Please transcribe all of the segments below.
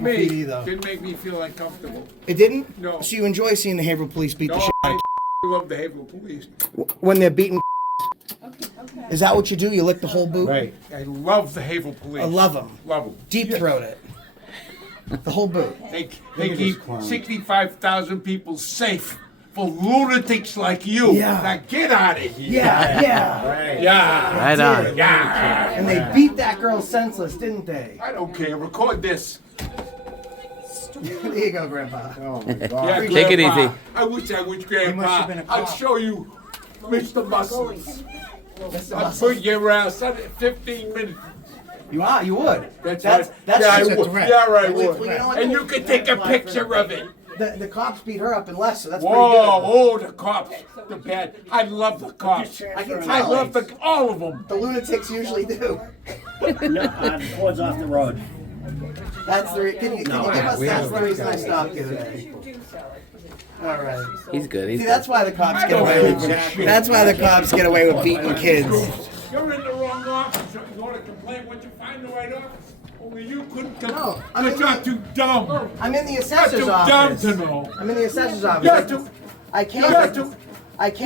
Haverhill me. PD, though. Didn't make me feel uncomfortable. It didn't? No. So you enjoy seeing the Haverhill Police beat the No, shit out I of love the Haverhill Police. when they're beating? Is that what you do? You lick the whole boot? Right. I love the Haverhill Police. I love them. Love them. Deep throat it. The whole boot. They keep 65,000 people safe for lunatics like you. Yeah. Now get out of here. Yeah. Yeah. Right on. Yeah. And they beat that girl senseless, didn't they? I don't care. Record this. There you go, Grandpa. Oh my God. Yeah, Take it Grandpa. easy. I wish I was must Grandpa. have been a I'd cop. show you Mr. Muscles. I'd put you around 15 minutes. You are. You would. That's yeah, I a would. threat. Yeah, I Well, would. you know what? And you can take a picture of it. The cops beat her up in less, so that's Whoa, pretty good. oh, the cops, the bad. I love the cops. I can I tell. love all of them. The lunatics usually do. Towards off the road. That's the. Can you give us that's the reason I stopped you today? All right. He's good. See, that's why the cops get away with. That's why the cops get away with beating kids. You're in the wrong office. You want to complain when you find the right office. Only you couldn't complain. No, I'm Because in you're too dumb. I'm in the You're assessor's too office. dumb to know. I'm in the assessor's office. You're too, I came.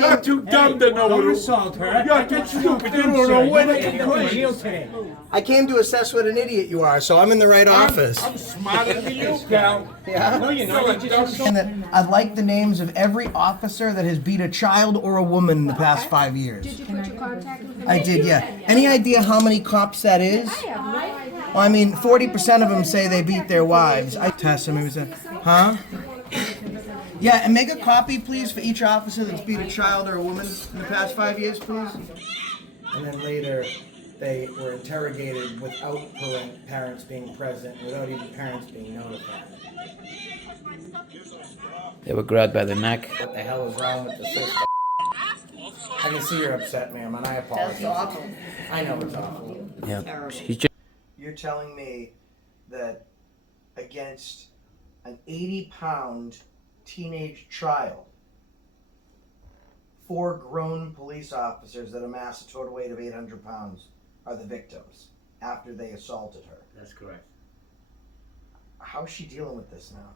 you're too dumb to know. Don't assault her. You're too stupid. You don't know when to complain. today. I came to assess what an idiot you are, so I'm in the right office. I'm smarter than you, pal. Yeah. No, you're not. You just And that I'd like the names of every officer that has beat a child or a woman in the past 5 years. Did you put your contact information? I did, yeah. Any idea how many cops that is? I have no idea. Well, I mean, 40% of them say they beat their wives. I test them, maybe say, huh? Yeah, and make a copy, please, for each officer that's beat a child or a woman in the past 5 years, please. And then later, they were interrogated without parents being present, without even parents being notified. They were grabbed by the neck. What the hell is wrong with the system? I can see you're upset, ma'am, and I apologize. That's awful. I know it's awful. Yeah. He's just You're telling me that against an 80-pound teenage child, 4 grown police officers that amass a total weight of 800 pounds are the victims after they assaulted her. That's correct. How's she dealing with this now?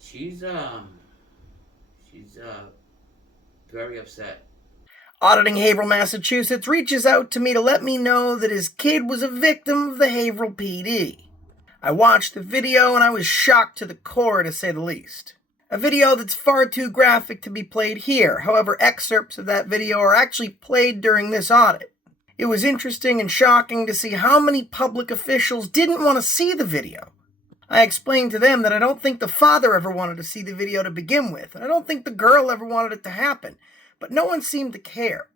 She's very upset. Auditing Haverhill, Massachusetts reaches out to me to let me know that his kid was a victim of the Haverhill PD. I watched the video and I was shocked to the core, to say the least. A video that's far too graphic to be played here. However, excerpts of that video are actually played during this audit. It was interesting and shocking to see how many public officials didn't want to see the video. I explained to them that I don't think the father ever wanted to see the video to begin with, and I don't think the girl ever wanted it to happen, but no one seemed to care.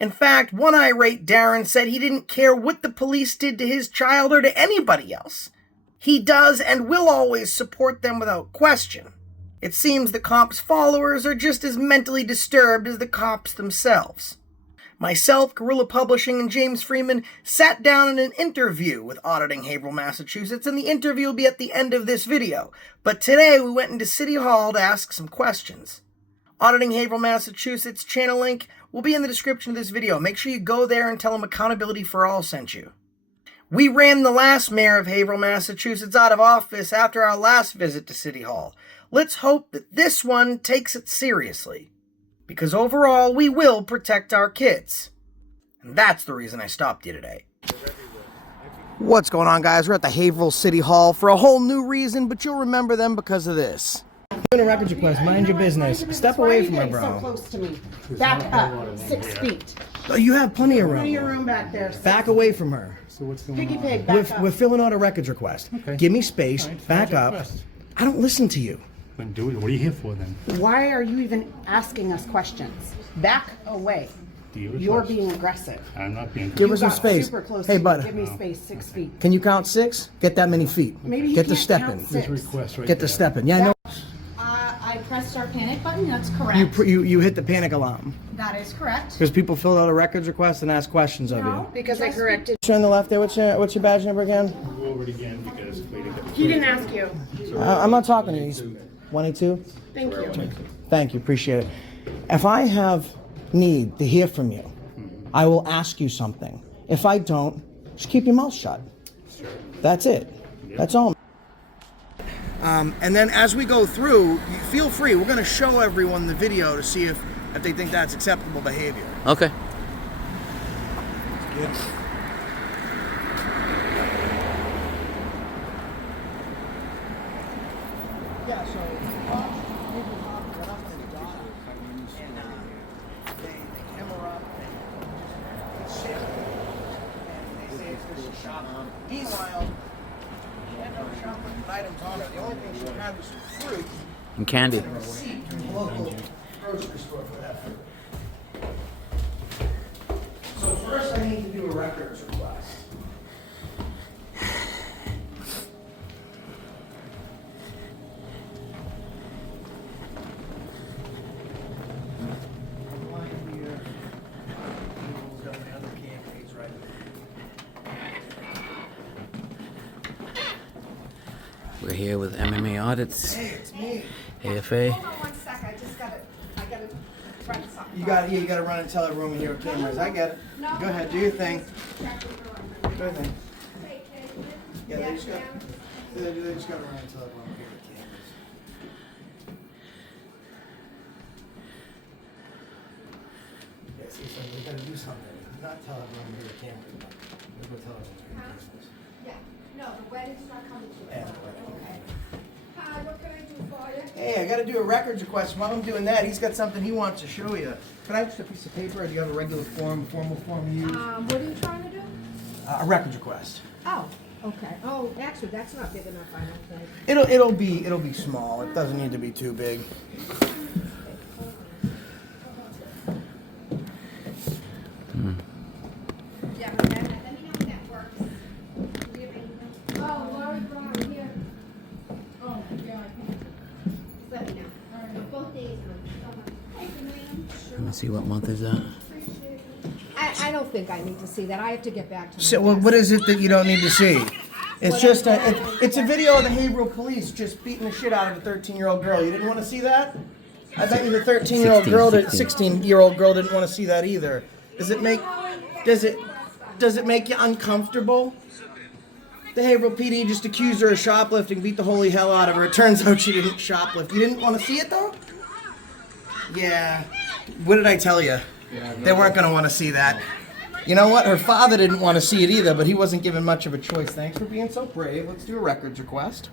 In fact, one irate Darren said he didn't care what the police did to his child or to anybody else. He does and will always support them without question. It seems the cops' followers are just as mentally disturbed as the cops themselves. Myself, Guerrilla Publishing, and James Freeman sat down in an interview with Auditing Haverhill, Massachusetts, and the interview will be at the end of this video. But today we went into City Hall to ask some questions. Auditing Haverhill, Massachusetts channel link will be in the description of this video. Make sure you go there and tell them Accountability for All sent you. We ran the last mayor of Haverhill, Massachusetts out of office after our last visit to City Hall. Let's hope that this one takes it seriously. Because overall, we will protect our kids. And that's the reason I stopped you today. What's going on, guys? We're at the Haverhill City Hall for a whole new reason, but you'll remember them because of this. Doing a records request. Mind your business. Step away from her, bro. So close to me. Back up 6 feet. Oh, you have plenty of room. Plenty of room back there. Back away from her. Piggy pig, back up. We're filling out a records request. Okay. Give me space. Back up. I don't listen to you. Then do it. What are you here for then? Why are you even asking us questions? Back away. Do you You're request? being aggressive. I'm not being. Give You us some got space. super close Hey, to me. bud. Give me space, 6 feet. Can you count 6? Get that many feet. Maybe he Get the can't step count in. 6. Request right Get the there. step in. Yeah, I know. I pressed our panic button, that's correct. You hit the panic alarm. That is correct. Because people filled out a records request and asked questions of you. Because I corrected. On the left there, what's your badge number again? Go over it again because we didn't get He didn't ask you. I'm not talking to you. He's 182. Thank you. Thank you, appreciate it. If I have need to hear from you, I will ask you something. If I don't, just keep your mouth shut. Sure. That's it. That's all. And then as we go through, you feel free. We're going to show everyone the video to see if they think that's acceptable behavior. Okay. Good. Yeah, so they camera up and sit and they say it's because she's shopping. Meanwhile, she had no shopping items on her. The only thing she had was some fruit And candy. and a receipt from the local grocery store for that fruit. So first I need to do a records request. We're here with MMA Audits, Hey, it's me. AFA. Hold on 1 sec. I gotta write something. You gotta run and tell everyone here with cameras. I get it. Go ahead, do your thing. Do your thing. Yeah, they just gotta run and tell everyone here with cameras. Yeah, see, so we gotta do something. Not tell everyone here with cameras, but we'll go tell everyone here with cameras. Yeah. No, the wedding's not coming to Yeah, us. Okay. Hi, what can I do for you? Hey, I gotta do a records request. While I'm doing that, he's got something he wants to show you. Could I have just a piece of paper, or do you have a regular form, formal form you use? What are you trying to do? A records request. Oh, okay. Oh, actually, that's not big enough, I don't think. It'll be small. It doesn't need to be too big. Yeah, but let me know if that works. Oh, Lori Brown, here. Oh, yeah, I can. Let me know. Both days, Let me see what month is that. I don't think I need to see that. I have to get back to So, well, what is it that you don't need to see? It's just it's a video of the Haverhill Police just beating the shit out of a 13-year-old girl. You didn't want to see that? I bet you the 13-year-old girl, 16-year-old girl didn't want to see that either. Does it make you uncomfortable? The Haverhill PD just accused her of shoplifting, beat the holy hell out of her. It turns out she didn't shoplift. You didn't want to see it though? Yeah. What did I tell you? They weren't going to want to see that. You know what? Her father didn't want to see it either, but he wasn't given much of a choice. Thanks for being so brave. Let's do a records request.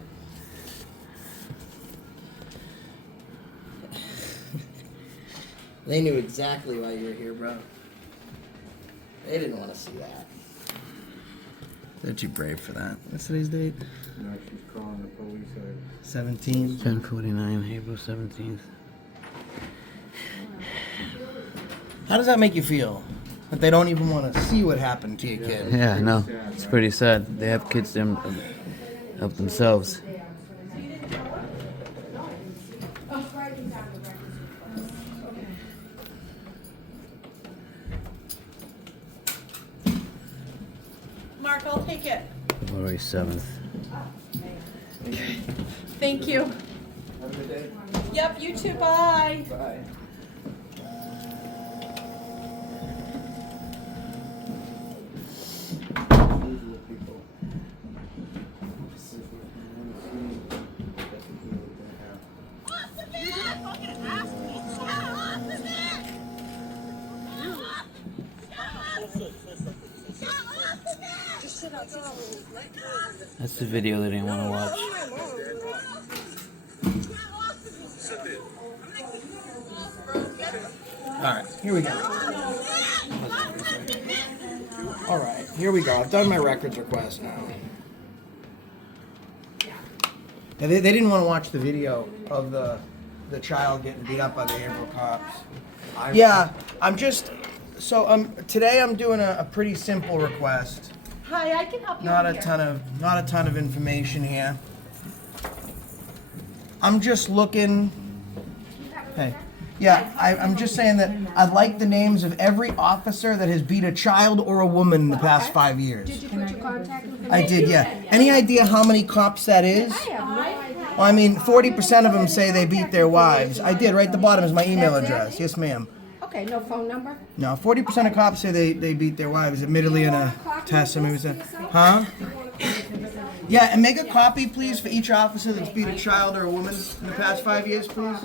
They knew exactly why you were here, bro. They didn't want to see that. They're too brave for that. What's today's date? No, she's calling the police. 17th. 10:49, April 17th. How does that make you feel? That they don't even want to see what happened to your kid? Yeah, no, it's pretty sad. They have kids to help themselves. Mark, I'll take it. February 7th. Thank you. Have a good day. Yep, you too. Bye. Bye. That's the video they didn't want to watch. Alright, here we go. Alright, here we go. I've done my records request now. Yeah, they didn't want to watch the video of the child getting beat up by the Haverhill cops. Yeah, I'm just... So today I'm doing a pretty simple request. Hi, I can help you. Not over a here. ton of information here. I'm just looking. Hey, yeah, I'm just saying that I'd like the names of every officer that has beat a child or a woman in the past 5 years. Did you put your contact information? I did, yeah. Any idea how many cops that is? I have no idea. Well, I mean, 40% of them say they beat their wives. I did. Right at the bottom is my email address. Yes, ma'am. Okay, no phone number? No, 40% of cops say they beat their wives. Admittedly, in a test, I maybe said, huh? Yeah, and make a copy, please, for each officer that's beat a child or a woman in the past 5 years, please.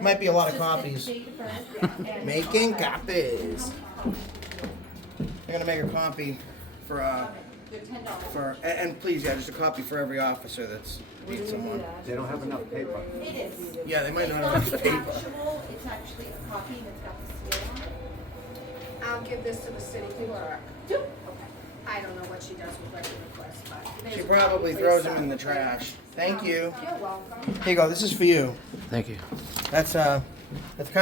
Might be a lot of copies. Making copies. I'm gonna make a copy for and please, yeah, just a copy for every officer that's beat someone. They don't have enough paper. It is. Yeah, they might not have enough paper. It's actually a copy and it's got the seal on it. I'll give this to the city clerk. Okay. I don't know what she does with regular requests, but. She probably throws them in the trash. Thank you. You're welcome. Here you go. This is for you. Thank you. That's kind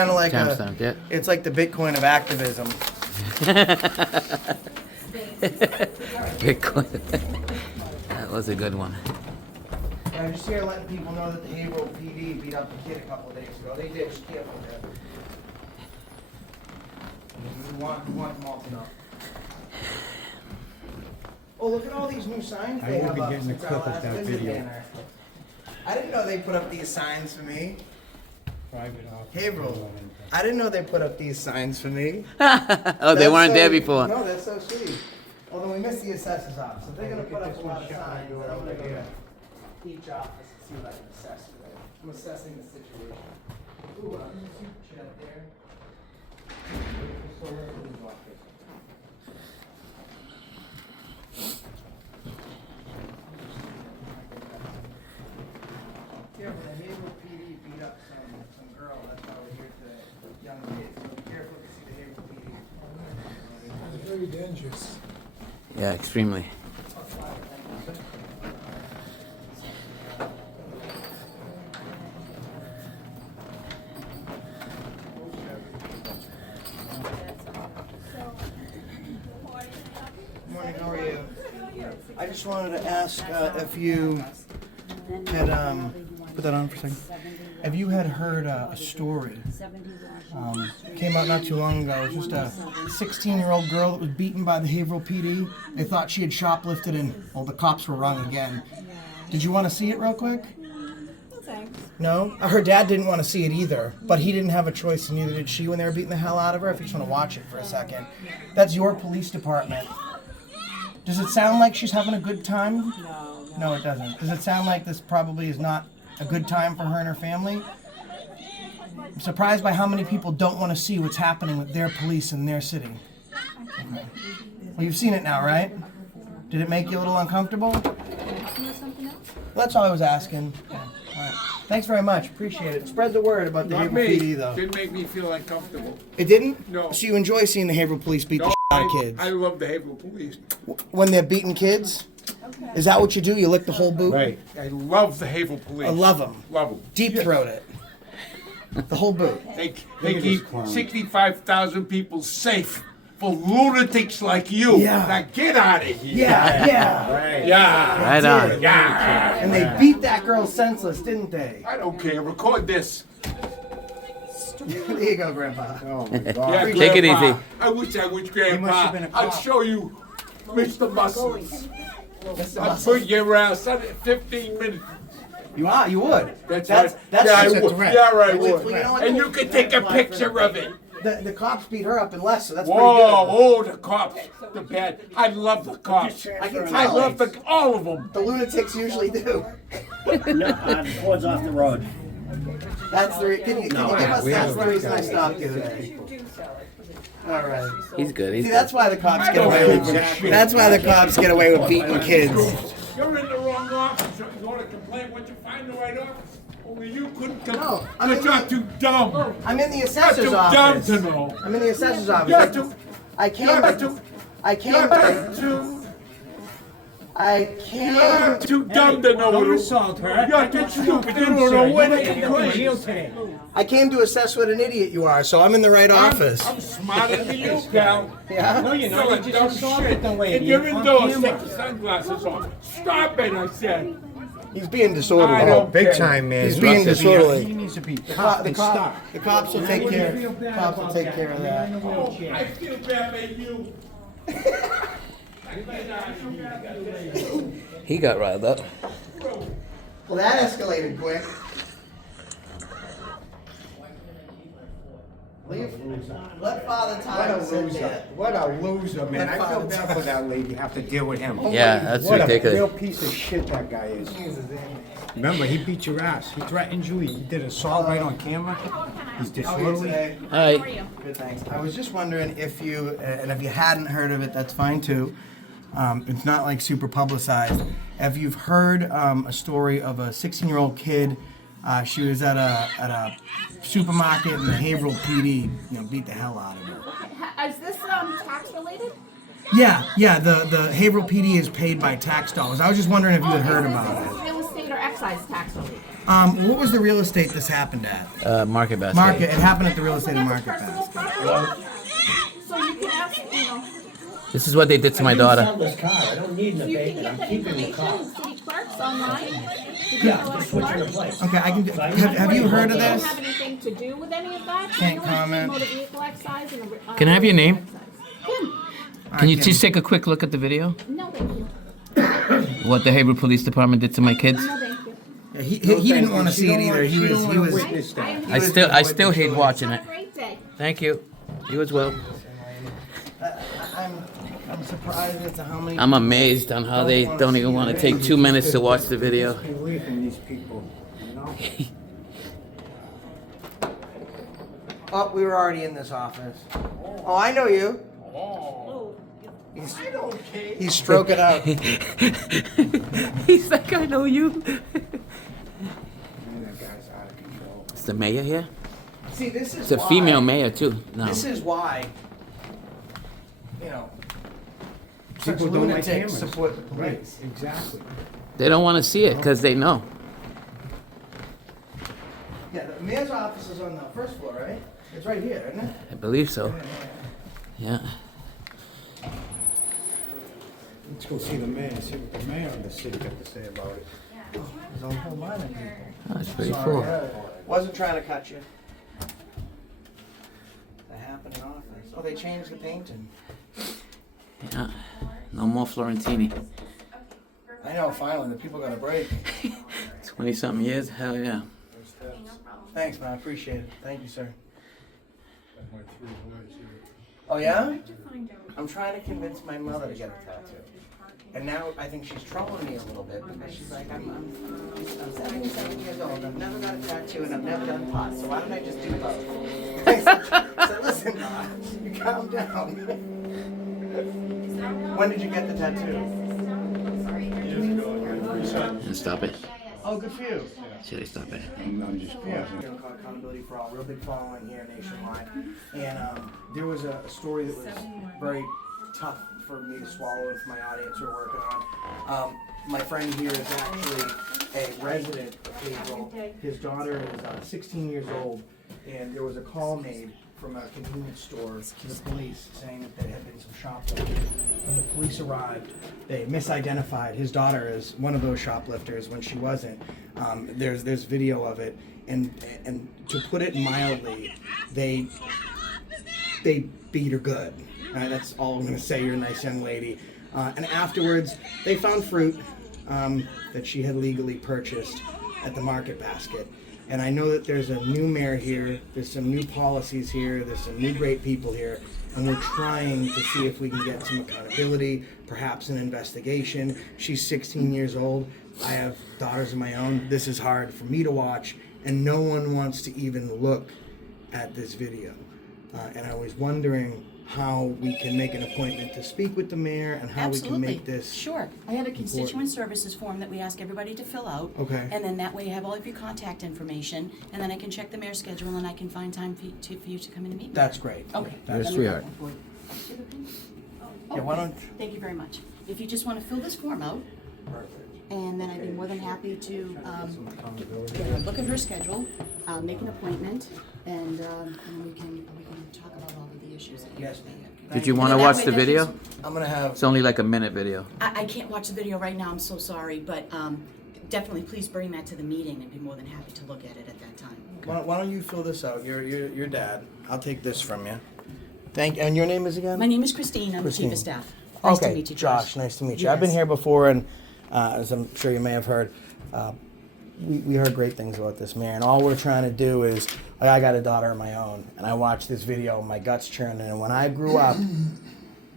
of like Timestamp, yeah. it's like the Bitcoin of activism. Bitcoin. That was a good one. Yeah, I'm just here letting people know that the Haverhill PD beat up a kid a couple of days ago. They did. Just careful there. We want them all to know. Oh, look at all these new signs they I will have be up getting a since our clip of last that visit video. banner. I didn't know they put up these signs for me. Private office. Haverhill. I didn't know they put up these signs for me. Oh, they That's weren't so- there before. No, that's so sweet. Although we missed the assessor's office, so they're gonna put up a lot of signs. And I'm gonna go to each office and see what I can assess today. I'm assessing the situation. Ooh, super chat there. Careful, the Haverhill PD beat up some girl. That's why we're here today. Young kids. So be careful if you see the Haverhill PD. It's very dangerous. Yeah, extremely. Morning, how are you? I just wanted to ask if you had, put that on for a second. Have you had heard a story? Came out not too long ago. It was just a 16-year-old girl that was beaten by the Haverhill PD. They thought she had shoplifted and, well, the cops were wrong again. Did you want to see it real quick? No? Her dad didn't want to see it either, but he didn't have a choice, and neither did she when they were beating the hell out of her. If you just want to watch it for a second. That's your police department. Does it sound like she's having a good time? No. No, it doesn't. Does it sound like this probably is not a good time for her and her family? I'm surprised by how many people don't want to see what's happening with their police in their city. Okay. Well, you've seen it now, right? Did it make you a little uncomfortable? Well, that's all I was asking. Okay. All right. Thanks very much. Appreciate it. Spread the word about the Not Haverhill me. PD, though. Didn't make me feel uncomfortable. It didn't? No. So you enjoy seeing the Haverhill Police beat the No, shit out of kids? I love the Haverhill Police. When they're beating kids? Is that what you do? You lick the whole boot? Right. I love the Haverhill Police. I love them. Love them. Deep throat it. The whole boot. They keep 65,000 people safe for lunatics like you. Yeah. Now get out of here. Yeah, yeah. Yeah. Right on. Yeah. And they beat that girl senseless, didn't they? I don't care. Record this. There you go, Grandpa. Oh my God. Yeah, Take it Grandpa. easy. I wish I was must Grandpa. have been a I'd cop. show you Mr. Muscles. I'd put you around 15 minutes. You are, you would. That's yeah, I a would. threat. Yeah, right. Well, would. you know what? And you could take a picture of it. The cops beat her up in less, so that's Whoa, pretty good. oh, the cops, the bad. I love the cops. I can I tell. love all of them. The lunatics usually do. No, the cord's off the road. That's the can you give us that's the reason I stopped you today. All right. He's good. He's See, good. that's why the cops I get don't away give a with shit. That's why the cops get away with beating kids. You're in the wrong office. You want to complain what you find the right office? Only you couldn't come. No, I'm Because in you're the- too dumb. I'm in the You're assessor's too dumb office. to know. I'm in the assessor's office. You're too. I came. You're too. I came. You're too. I came. You're too dumb to know what Don't it assault her. You're too stupid. You don't know when to complain. today. I came to assess what an idiot you are, so I'm in the right office. I'm smarter than you, pal. Yeah. No, you're not. You're You a just dumb assaulted shit. the lady. And you're on indoors. camera. Take your sunglasses off. Stop it, I said. He's being I disorderly. don't Big care. time, man. He's being He disorderly. needs to be The cuffed and cop- stopped. the cops will take care. Cops will take care of that. Oh, I feel bad for you. He got riled up. Well, that escalated quick. Let Father What Time a sit loser. there. What a loser, man. I feel bad for that lady. Have to deal with him. Yeah, that's What a ridiculous. real piece of shit that guy is. Remember, he beat your ass. He threatened you. He did assault right on camera. He's How are you disorderly. today? Hi. Good, thanks. I was just wondering if you, and if you hadn't heard of it, that's fine too. It's not like super publicized. If you've heard a story of a 16-year-old kid, she was at a supermarket and the Haverhill PD, beat the hell out of her. Is this tax related? Yeah. The Haverhill PD is paid by tax dollars. I was just wondering if you had heard about Is it. this real estate or excise tax related? What was the real estate this happened at? Market basket. Market. It happened at the real estate and That's market personal basket. property. So you can ask, This is what they did to my I didn't sell daughter. this car. I don't need an you can abatement. get I'm that keeping the car. information in city clerks online. You can Yeah, fill out just switching the clerks. place. Okay, I can. So I Have you heard of It doesn't this? have anything to do with any of that. Can't You know, comment. motor vehicle excise and Can I have your name? Kim. Can you just take a quick look at the video? No, thank you. What the Haverhill Police Department did to my kids? No, thank you. Yeah, he didn't want to see it either. He was. Witness that. I still hate watching it. Have a great day. Thank you. You as well. I'm surprised as to how many. I'm amazed on how they don't even want to take 2 minutes to watch the video. Believe in these people, you know? Oh, we were already in this office. Oh, I know you. He's stroking out. He's like, I know you. Man, that guy's out of control. It's the mayor here? See, this is It's a why- female mayor too. No. This is why, such People don't like lunatics cameras. support the Right, police. exactly. They don't want to see it because they know. Yeah, the mayor's office is on the first floor, right? It's right here, isn't it? I believe so. Yeah. Let's go see the mayor, see what the mayor of the city got to say about it. There's a whole line of people. Oh, it's pretty Sorry, cool. wasn't trying to cut you. The happening office. Oh, they changed the painting. Yeah. No more Florentini. I know, finally, the people got a break. 20-something years? Hell yeah. Thanks, man, I appreciate it. Thank you, sir. Oh, yeah? I'm trying to convince my mother to get a tattoo. And now I think she's trolling me a little bit because she's like, I'm 77 years old, I've never got a tattoo and I've never done pot, so why don't I just do both? I said, listen, Ma, you calm down. When did you get the tattoo? And stop it. Oh, good for you. Should I stop it? I'm just Yeah. pausing. Accountability for All, real big following here nationwide. And there was a story that was very tough for me to swallow if my audience were working on. My friend here is actually a resident of Haverhill. His daughter is 16 years old, and there was a call made from a convenience store to the police saying that there had been some shoplifting. When the police arrived, they misidentified his daughter as one of those shoplifters when she wasn't. There's video of it, and to put it mildly, they beat her good. That's all I'm gonna say. You're a nice young lady. And afterwards, they found fruit that she had legally purchased at the market basket. And I know that there's a new mayor here, there's some new policies here, there's some new great people here, and we're trying to see if we can get some accountability, perhaps an investigation. She's 16 years old. I have daughters of my own. This is hard for me to watch, and no one wants to even look at this video. And I was wondering how we can make an appointment to speak with the mayor and how we can make this. Sure. I have a constituent services form that we ask everybody to fill out. Okay. And then that way you have all of your contact information, and then I can check the mayor's schedule and I can find time for you to come in and meet me. That's great. Okay. Yes, Let me we grab are. one for you. Do you have a pen? Yeah, why don't. Thank you very much. If you just want to fill this form out, and then I'd be more than happy to look at her schedule, make an appointment, and we can talk about all of the issues that you Yes, have. Did you And want to then that watch way the that video? gives- I'm gonna have. It's only like a minute video. I can't watch the video right now, I'm so sorry, but definitely please bring that to the meeting and be more than happy to look at it at that time. Why don't you fill this out? Your dad. I'll take this from you. And your name is again? My name is Christine, I'm the Christine. chief of staff. Nice to meet you, Josh. Nice to meet you. I've been Yes. here before, and as I'm sure you may have heard, we heard great things about this mayor, and all we're trying to do is, like, I got a daughter of my own, and I watched this video, and my guts churning. And when I grew up,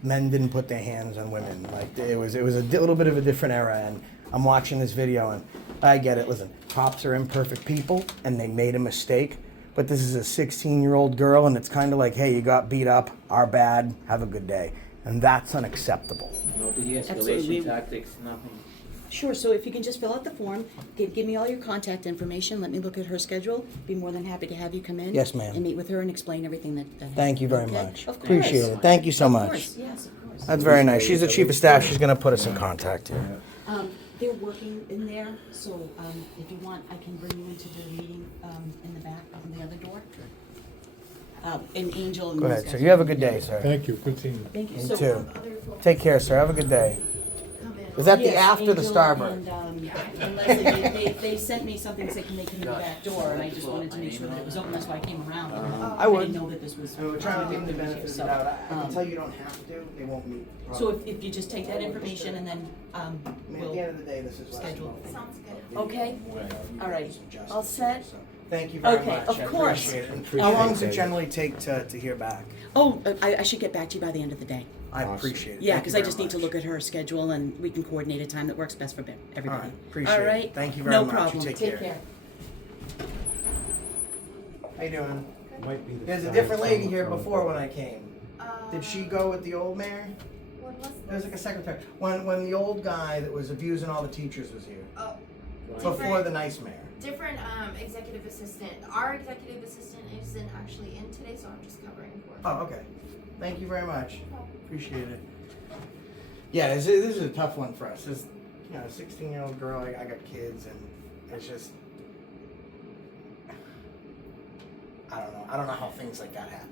men didn't put their hands on women. Like, it was a little bit of a different era, and I'm watching this video, and I get it. Listen, cops are imperfect people, and they made a mistake. But this is a 16-year-old girl, and it's kind of like, hey, you got beat up, our bad, have a good day. And that's unacceptable. No Absolutely. de-escalation tactics, nothing. Sure, so if you can just fill out the form, give me all your contact information, let me look at her schedule, be more than happy to have you come in. Yes, ma'am. And meet with her and explain everything that Thank you very okay? much. Of course. Appreciate it. Thank you so Of much. course, yes, of course. That's very nice. She's the chief of staff. She's going to put us in contact here. They're working in there, so if you want, I can bring you into the meeting in the back, on the other door. And Angel and Go those ahead, sir. guys. You have a good day, sir. Thank you, good seeing you. Thank you. You So, too. Take care, sir. Have a good day. Is that the yes, after the Angel Starbucks? and Leslie, they sent me something saying they can in the back door, and I just wanted to make sure that it was open, that's why I came around. I would. didn't know that this was. We're trying to give them the benefit of the So, doubt. I can tell you don't have to. They won't meet. So if you just take that information and then I mean, at the we'll, end of the day, this is what I schedule. do. Sounds good. okay? All right, Some justice all set? here, so Thank you very Okay, much. of I course. appreciate it. How long does it generally take to hear back? Oh, I should get back to you by the end of the day. I appreciate it. Yeah, Thank you because I very just need to much. look at her schedule and we can coordinate a time that works best for everybody. All right, appreciate All it. right? Thank you very no much. You problem. take care. How you doing? Might be the There's a size different lady of here the- before when I came. Did she go with the old mayor? When was There's like a secretary. When the old guy that was abusing all the teachers was here. Oh, Before the nice mayor. different executive assistant. Our executive assistant isn't actually in today, so I'm just covering for her. Oh, okay. Thank you very much. Appreciate it. Yeah, this is a tough one for us. This, you know, 16-year-old girl. I got kids, and it's just, I don't know. I don't know how things like that happen.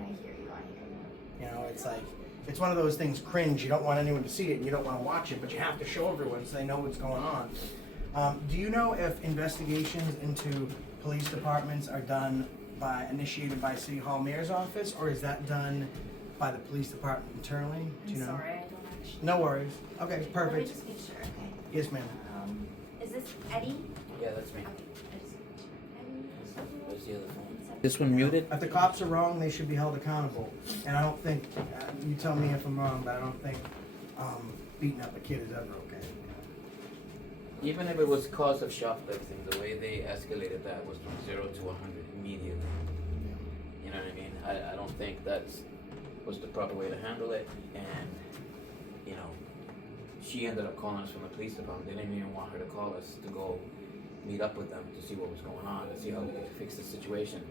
I hear you. I hear you. You know, it's like, it's one of those things, cringe. You don't want anyone to see it, and you don't want to watch it, but you have to show everyone so they know what's going on. Do you know if investigations into police departments are done initiated by City Hall Mayor's office, or is that done by the police department internally? Do you know? Sorry, I don't actually. No worries. Okay, Let me perfect. just make sure. Okay. Yes, ma'am. Is this Eddie? Yeah, that's me. Okay. I just Eddie. Where's the other phone? This one muted? If the cops are wrong, they should be held accountable. And I don't think, you tell me if I'm wrong, but I don't think beating up a kid is ever okay. Even if it was cause of shoplifting, the way they escalated that was from 0 to 100 immediately. You know what I mean? I don't think that's was the proper way to handle it. And, you know, she ended up calling us from the police department. They didn't even want her to call us to go meet up with them to see what was going on, to see how we could fix the situation.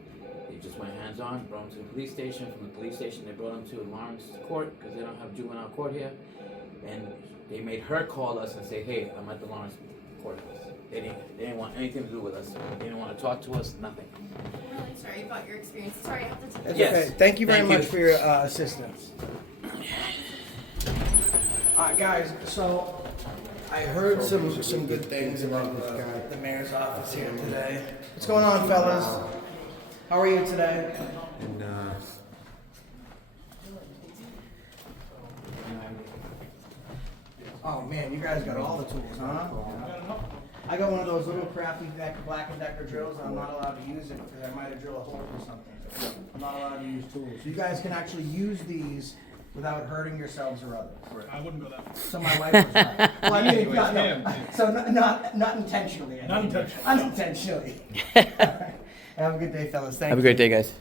They just went hands-on, brought him to the police station. From the police station, they brought him to Lawrence Court because they don't have juvenile court here. And they made her call us and say, hey, I'm at the Lawrence courthouse. They didn't want anything to do with us. They didn't want to talk to us, nothing. I'm really sorry about your experience. Sorry, I have to take That's Yes. okay. Thank you very Thank you. much for your assistance. Guys, so I heard some good things about the mayor's office here today. What's going on, fellas? How are you today? And, Oh man, you guys got all the tools, huh? I got one of those little crafty Black & Decker drills, and I'm not allowed to use it because I might have drilled a hole or something. I'm not allowed to use tools. You guys can actually use these without hurting yourselves or others. I wouldn't go that far. So my wife was right. Well, I mean, Anyways, no. ma'am. So not intentionally. I mean. Not intentionally. Unintentionally. All right. Have a good day, fellas. Thank Have a you. great day, guys.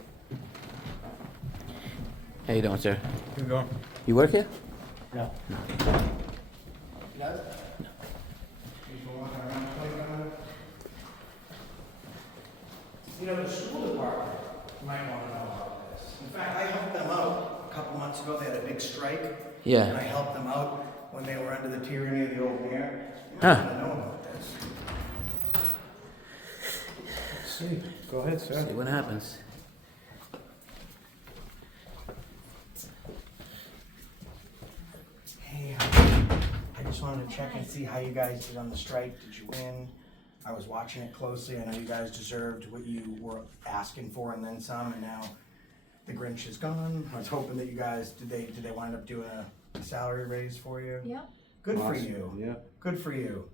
How you doing, sir? You go. You work here? No. He does? You know, the school department might want to know about this. In fact, I helped them out a couple months ago. They had a big strike. Yeah. And I helped them out when they were under the tyranny of the old mayor. You Huh. might want to know about this. let's see. Go ahead, sir. See what happens. Hey, I just wanted to check and see how you guys did on the strike. Did you win? I was watching it closely. I know you guys deserved what you were asking for and then some, and now the Grinch is gone. I was hoping that you guys, did they wind up doing a salary raise for you? Yep. Good for Awesome. you. Yeah. Good for you.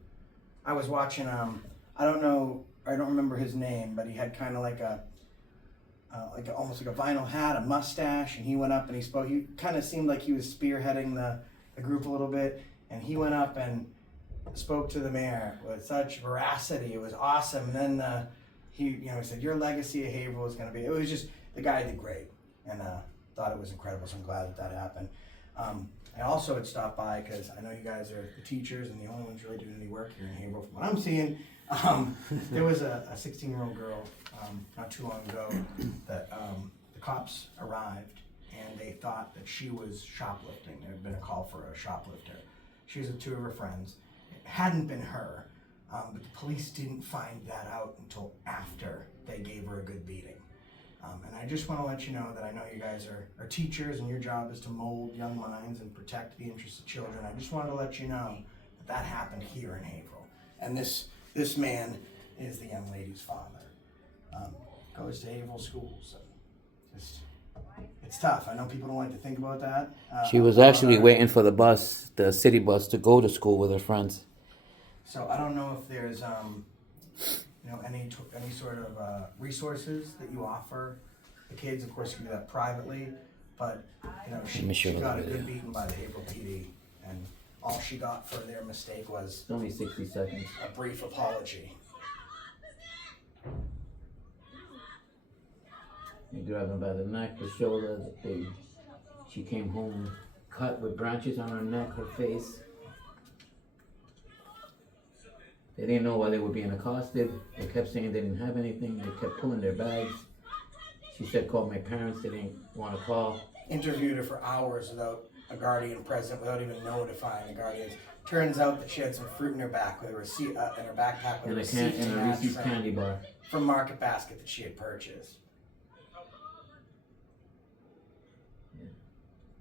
I was watching I don't know, I don't remember his name, but he had kind of like almost like a vinyl hat, a mustache, and he went up and he spoke. He kind of seemed like he was spearheading the group a little bit, and he went up and spoke to the mayor with such veracity. It was awesome. And then he said, "Your legacy of Haverhill is going to be." It was just, the guy did great, and thought it was incredible. So I'm glad that happened. I also had stopped by because I know you guys are the teachers and the only ones really doing any work here in Haverhill from what I'm seeing. There was a 16-year-old girl not too long ago that the cops arrived and they thought that she was shoplifting. There had been a call for a shoplifter. She was with two of her friends. It hadn't been her, but the police didn't find that out until after they gave her a good beating. And I just want to let you know that I know you guys are teachers and your job is to mold young minds and protect the interests of children. I just wanted to let you know that happened here in Haverhill. And this man is the young lady's father. Goes to Haverhill schools. It's tough. I know people don't like to think about that. She was actually waiting for the bus, the city bus, to go to school with her friends. So I don't know if there's any sort of resources that you offer the kids. Of course, you can do that privately, but she got a good beating by the Haverhill PD, and all she got for their mistake was It's only 60 seconds. a brief apology. They grabbed her by the neck, the shoulder. She came home cut with branches on her neck, her face. They didn't know why they were being accosted. They kept saying they didn't have anything. They kept pulling their bags. She said, called my parents. They didn't want to call. Interviewed her for hours without a guardian present, without even notifying the guardians. Turns out that she had some fruit in her back with a receipt in her backpack with a receipt And a Reese's candy bar. from Market Basket that she had purchased.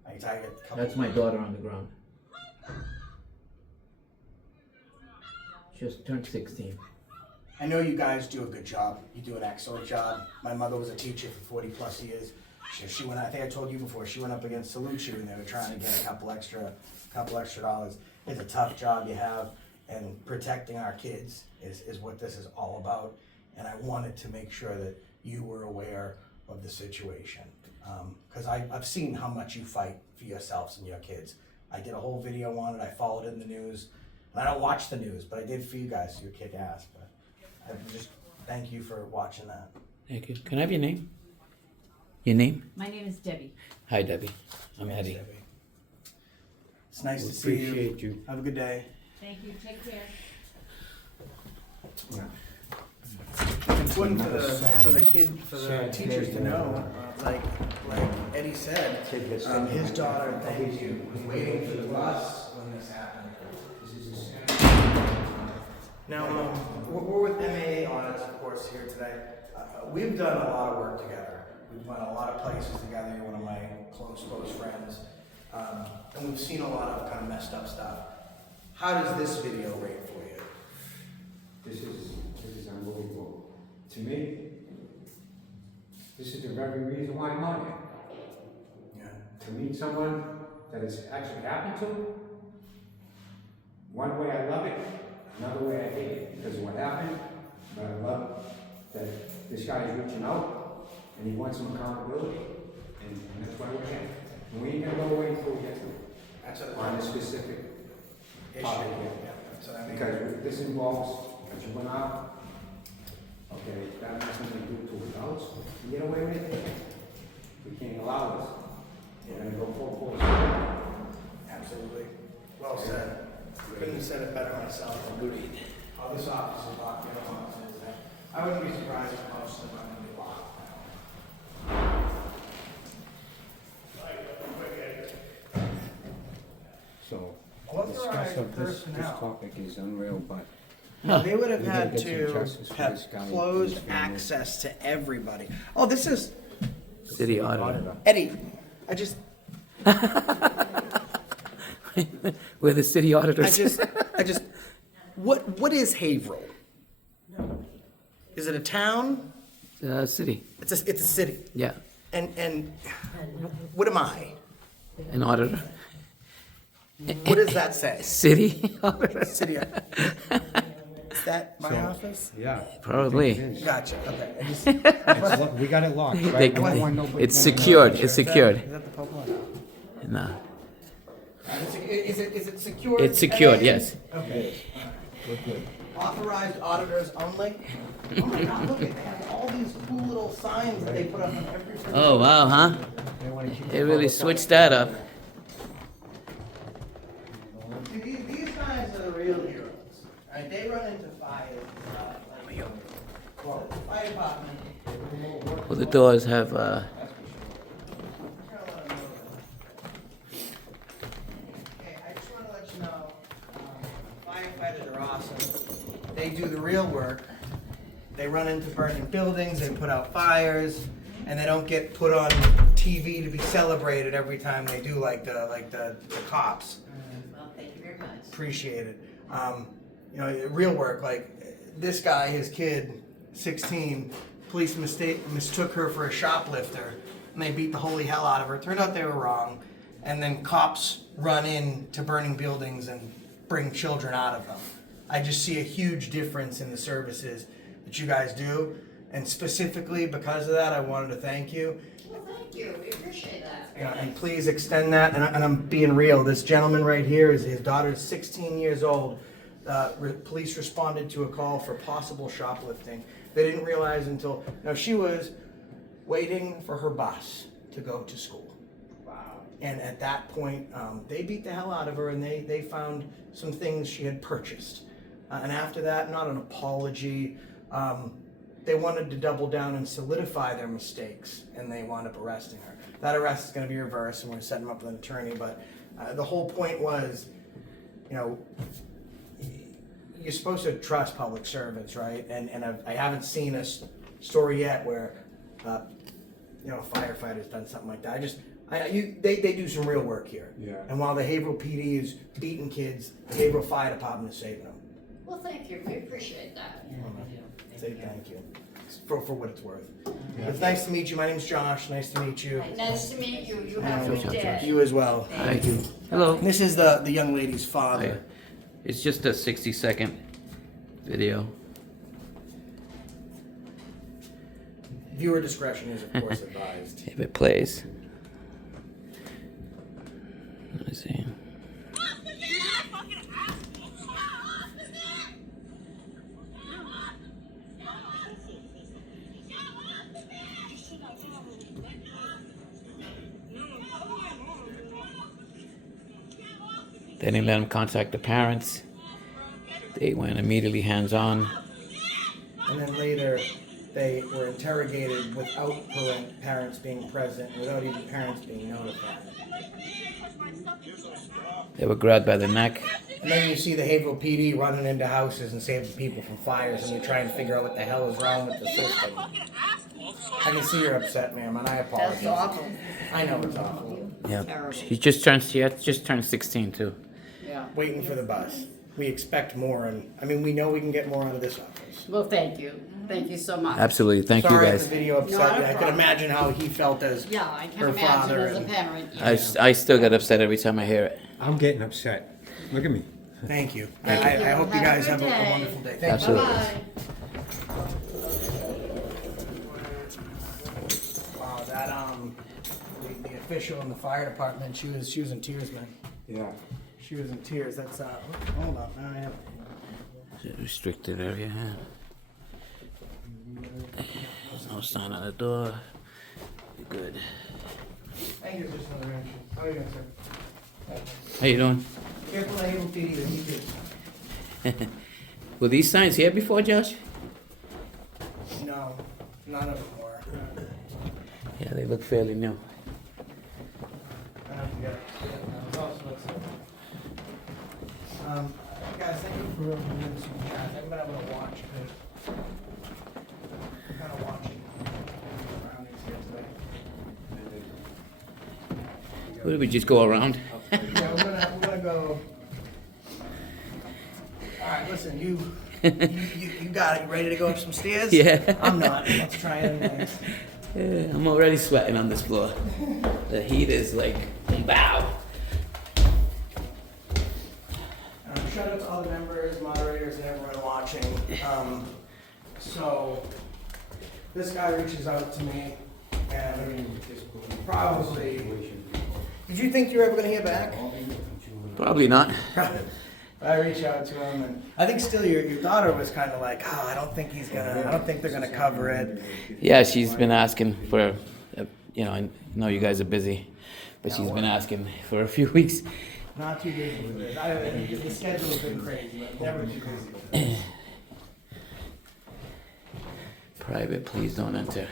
I can tell you a couple. That's my daughter on the ground. Just turned 16. I know you guys do a good job. You do an excellent job. My mother was a teacher for 40 plus years. She went, I think I told you before, she went up against Salute You and they were trying to get a couple extra dollars. It's a tough job you have, and protecting our kids is what this is all about. And I wanted to make sure that you were aware of the situation. Because I've seen how much you fight for yourselves and your kids. I did a whole video on it. I followed it in the news. And I don't watch the news, but I did for you guys, so you kick ass. But I just thank you for watching that. Thank you. Can I have your name? Your name? My name is Debbie. Hi, Debbie. I'm Eddie. It's nice to see you. Appreciate you. Have a good day. Thank you. Take care. Yeah. It's important for the teachers to know, like Eddie said, his daughter, thank you, was waiting for the bus when this happened. Now, we're with MAA Audits, of course, here today. We've done a lot of work together. We've went a lot of places together. You're one of my close friends. And we've seen a lot of kind of messed up stuff. How does this video rate for you? This is unbelievable. To me, this is the very reason why I'm on here. Yeah. To meet someone that has actually happened to. One way I love it, another way I hate it because of what happened. But I love that this guy is reaching out and he wants some accountability, and that's why we're here. And we ain't gonna go away until we get to on a specific Issue. topic here. Yeah, that's what I mean. Because this involves that you went out. Okay, that has nothing to do to adults. You get away with it. We can't allow this. We're gonna go full force. Absolutely. Well said. Couldn't have said it better myself. Agreed. Oh, this office is locked, the other office is there. I wouldn't be surprised if most of them are going to be locked now. So, Authorized discuss of this personnel. topic is unreal, but They would have We gotta had get some to justice for have this guy and closed his family. access to everybody. Oh, this is City auditor. Eddie. I just, We're the city auditors. what is Haverhill? Is it a town? City. It's a city. Yeah. And what am I? An auditor. What does that say? City auditor. City. Is that my office? Yeah. Probably. Gotcha, okay. I just- It's locked. We got it locked, right? They- I don't want nobody it's going in. secured. It's secured. Is that the Pope one? No. Is it secured? It's secured, today? yes. Okay. We're good. Authorized auditors only? Oh my God, look at that, all these cool little signs that they put up on every. Oh, wow, huh? They wanna keep They the really public switched out. that up. See, these guys are the real heroes. Alright, they run into fires, well, the fire department. Well, the doors have, Okay, I just wanna let you know, firefighters are awesome. They do the real work. They run into burning buildings, they put out fires, and they don't get put on TV to be celebrated every time they do like the cops. Well, thank you very much. Appreciate it. You know, real work, like this guy, his kid, 16, police mistook her for a shoplifter, and they beat the holy hell out of her. Turned out they were wrong, and then cops run in to burning buildings and bring children out of them. I just see a huge difference in the services that you guys do, and specifically because of that, I wanted to thank you. Well, thank you. We appreciate that. And please extend that, and I'm being real. This gentleman right here, his daughter's 16 years old. Police responded to a call for possible shoplifting. They didn't realize until, she was waiting for her bus to go to school. Wow. And at that point, they beat the hell out of her, and they found some things she had purchased. And after that, not an apology, they wanted to double down and solidify their mistakes, and they wound up arresting her. That arrest is going to be reversed, and we're setting them up with an attorney, but the whole point was, you're supposed to trust public servants, right? And I haven't seen a story yet where, a firefighter's done something like that. They do some real work here. Yeah. And while the Haverhill PD is beating kids, the Haverhill Fire Department is saving them. Well, thank you. We appreciate that. Say thank you for what it's worth. It's nice to meet you. My name's Josh. Nice to meet you. Nice to meet you. You have a good day. You as well. Thank you. Hello. This is the young lady's father. It's just a 60-second video. Viewer discretion is, of course, advised. If it plays. Let me see. They didn't let them contact the parents. They went immediately hands-on. And then later, they were interrogated without parents being present, without even parents being notified. They were grabbed by the neck. And then you see the Haverhill PD running into houses and saving people from fires, and you're trying to figure out what the hell is wrong with the system. I can see you're upset, ma'am, and I apologize. That's awful. I know it's awful. Yeah. She just turned 16 too. Yeah. Waiting for the bus. We expect more, and we know we can get more out of this office. Well, thank you. Thank you so much. Absolutely. Thank you Sorry if guys. the video upset Not a you. I could problem. imagine how he felt as Yeah, I can her imagine father. as a And parent. I still get upset every time I hear it. I'm getting upset. Look at me. thank you. Thank I you. hope you Have a guys good have a day. wonderful day. Thank you. Absolutely. Bye-bye. Wow, that the official in the fire department, she was in tears, man. Yeah. She was in tears. That's hold on. I have It's a restricted area. There's no sign on the door. You're good. thank you, just another inch. How are you doing, sir? How you doing? Careful, I will feed you. You too. Were these signs here before, Josh? No, none of them were. Yeah, they look fairly new. I have to get it. Guys, thank you for doing this chat. I'm gonna watch because I'm kind of watching surroundings here today. What did we just go around? Yeah, we're gonna go. All right, listen, you got it. You ready to go up some stairs? Yeah. I'm not. Let's try it anyways. Yeah, I'm already sweating on this floor. The heat is like, wow. Shout out to all the members, moderators, and everyone watching. watching. So this guy reaches out to me, and probably. Did you think you were ever going to hear back? Probably not. I reach out to him, and I think still your daughter was kind of like, oh, I don't think they're gonna cover it. Yeah, she's been asking for, I know you guys are busy, but she's been asking for a few weeks. Not too busy with it. The schedule's been crazy. Never too busy. Private, please don't enter.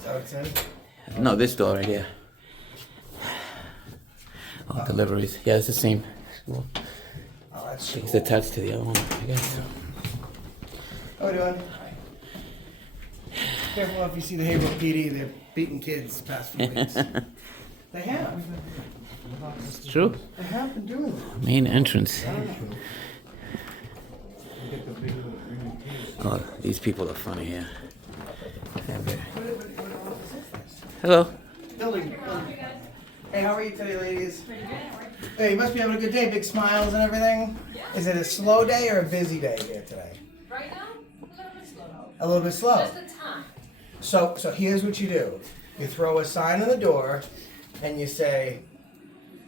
So it says. No, this door right here. Oh, deliveries. Yeah, it's the same. Cool. Oh, that's It's cool. attached to the other one, I guess. How are we doing? Careful if you see the Haverhill PD, they're beating kids the past few weeks. They have. It's true. They have been doing that. Main entrance. Oh, these people are funny here. Hello. Building. Hey, how are you today, ladies? Hey, you must be having a good day. Big smiles and everything. Is it a slow day or a busy day here today? Right now, a little bit slow. A little bit slow. Just a time. So here's what you do. You throw a sign on the door, and you say,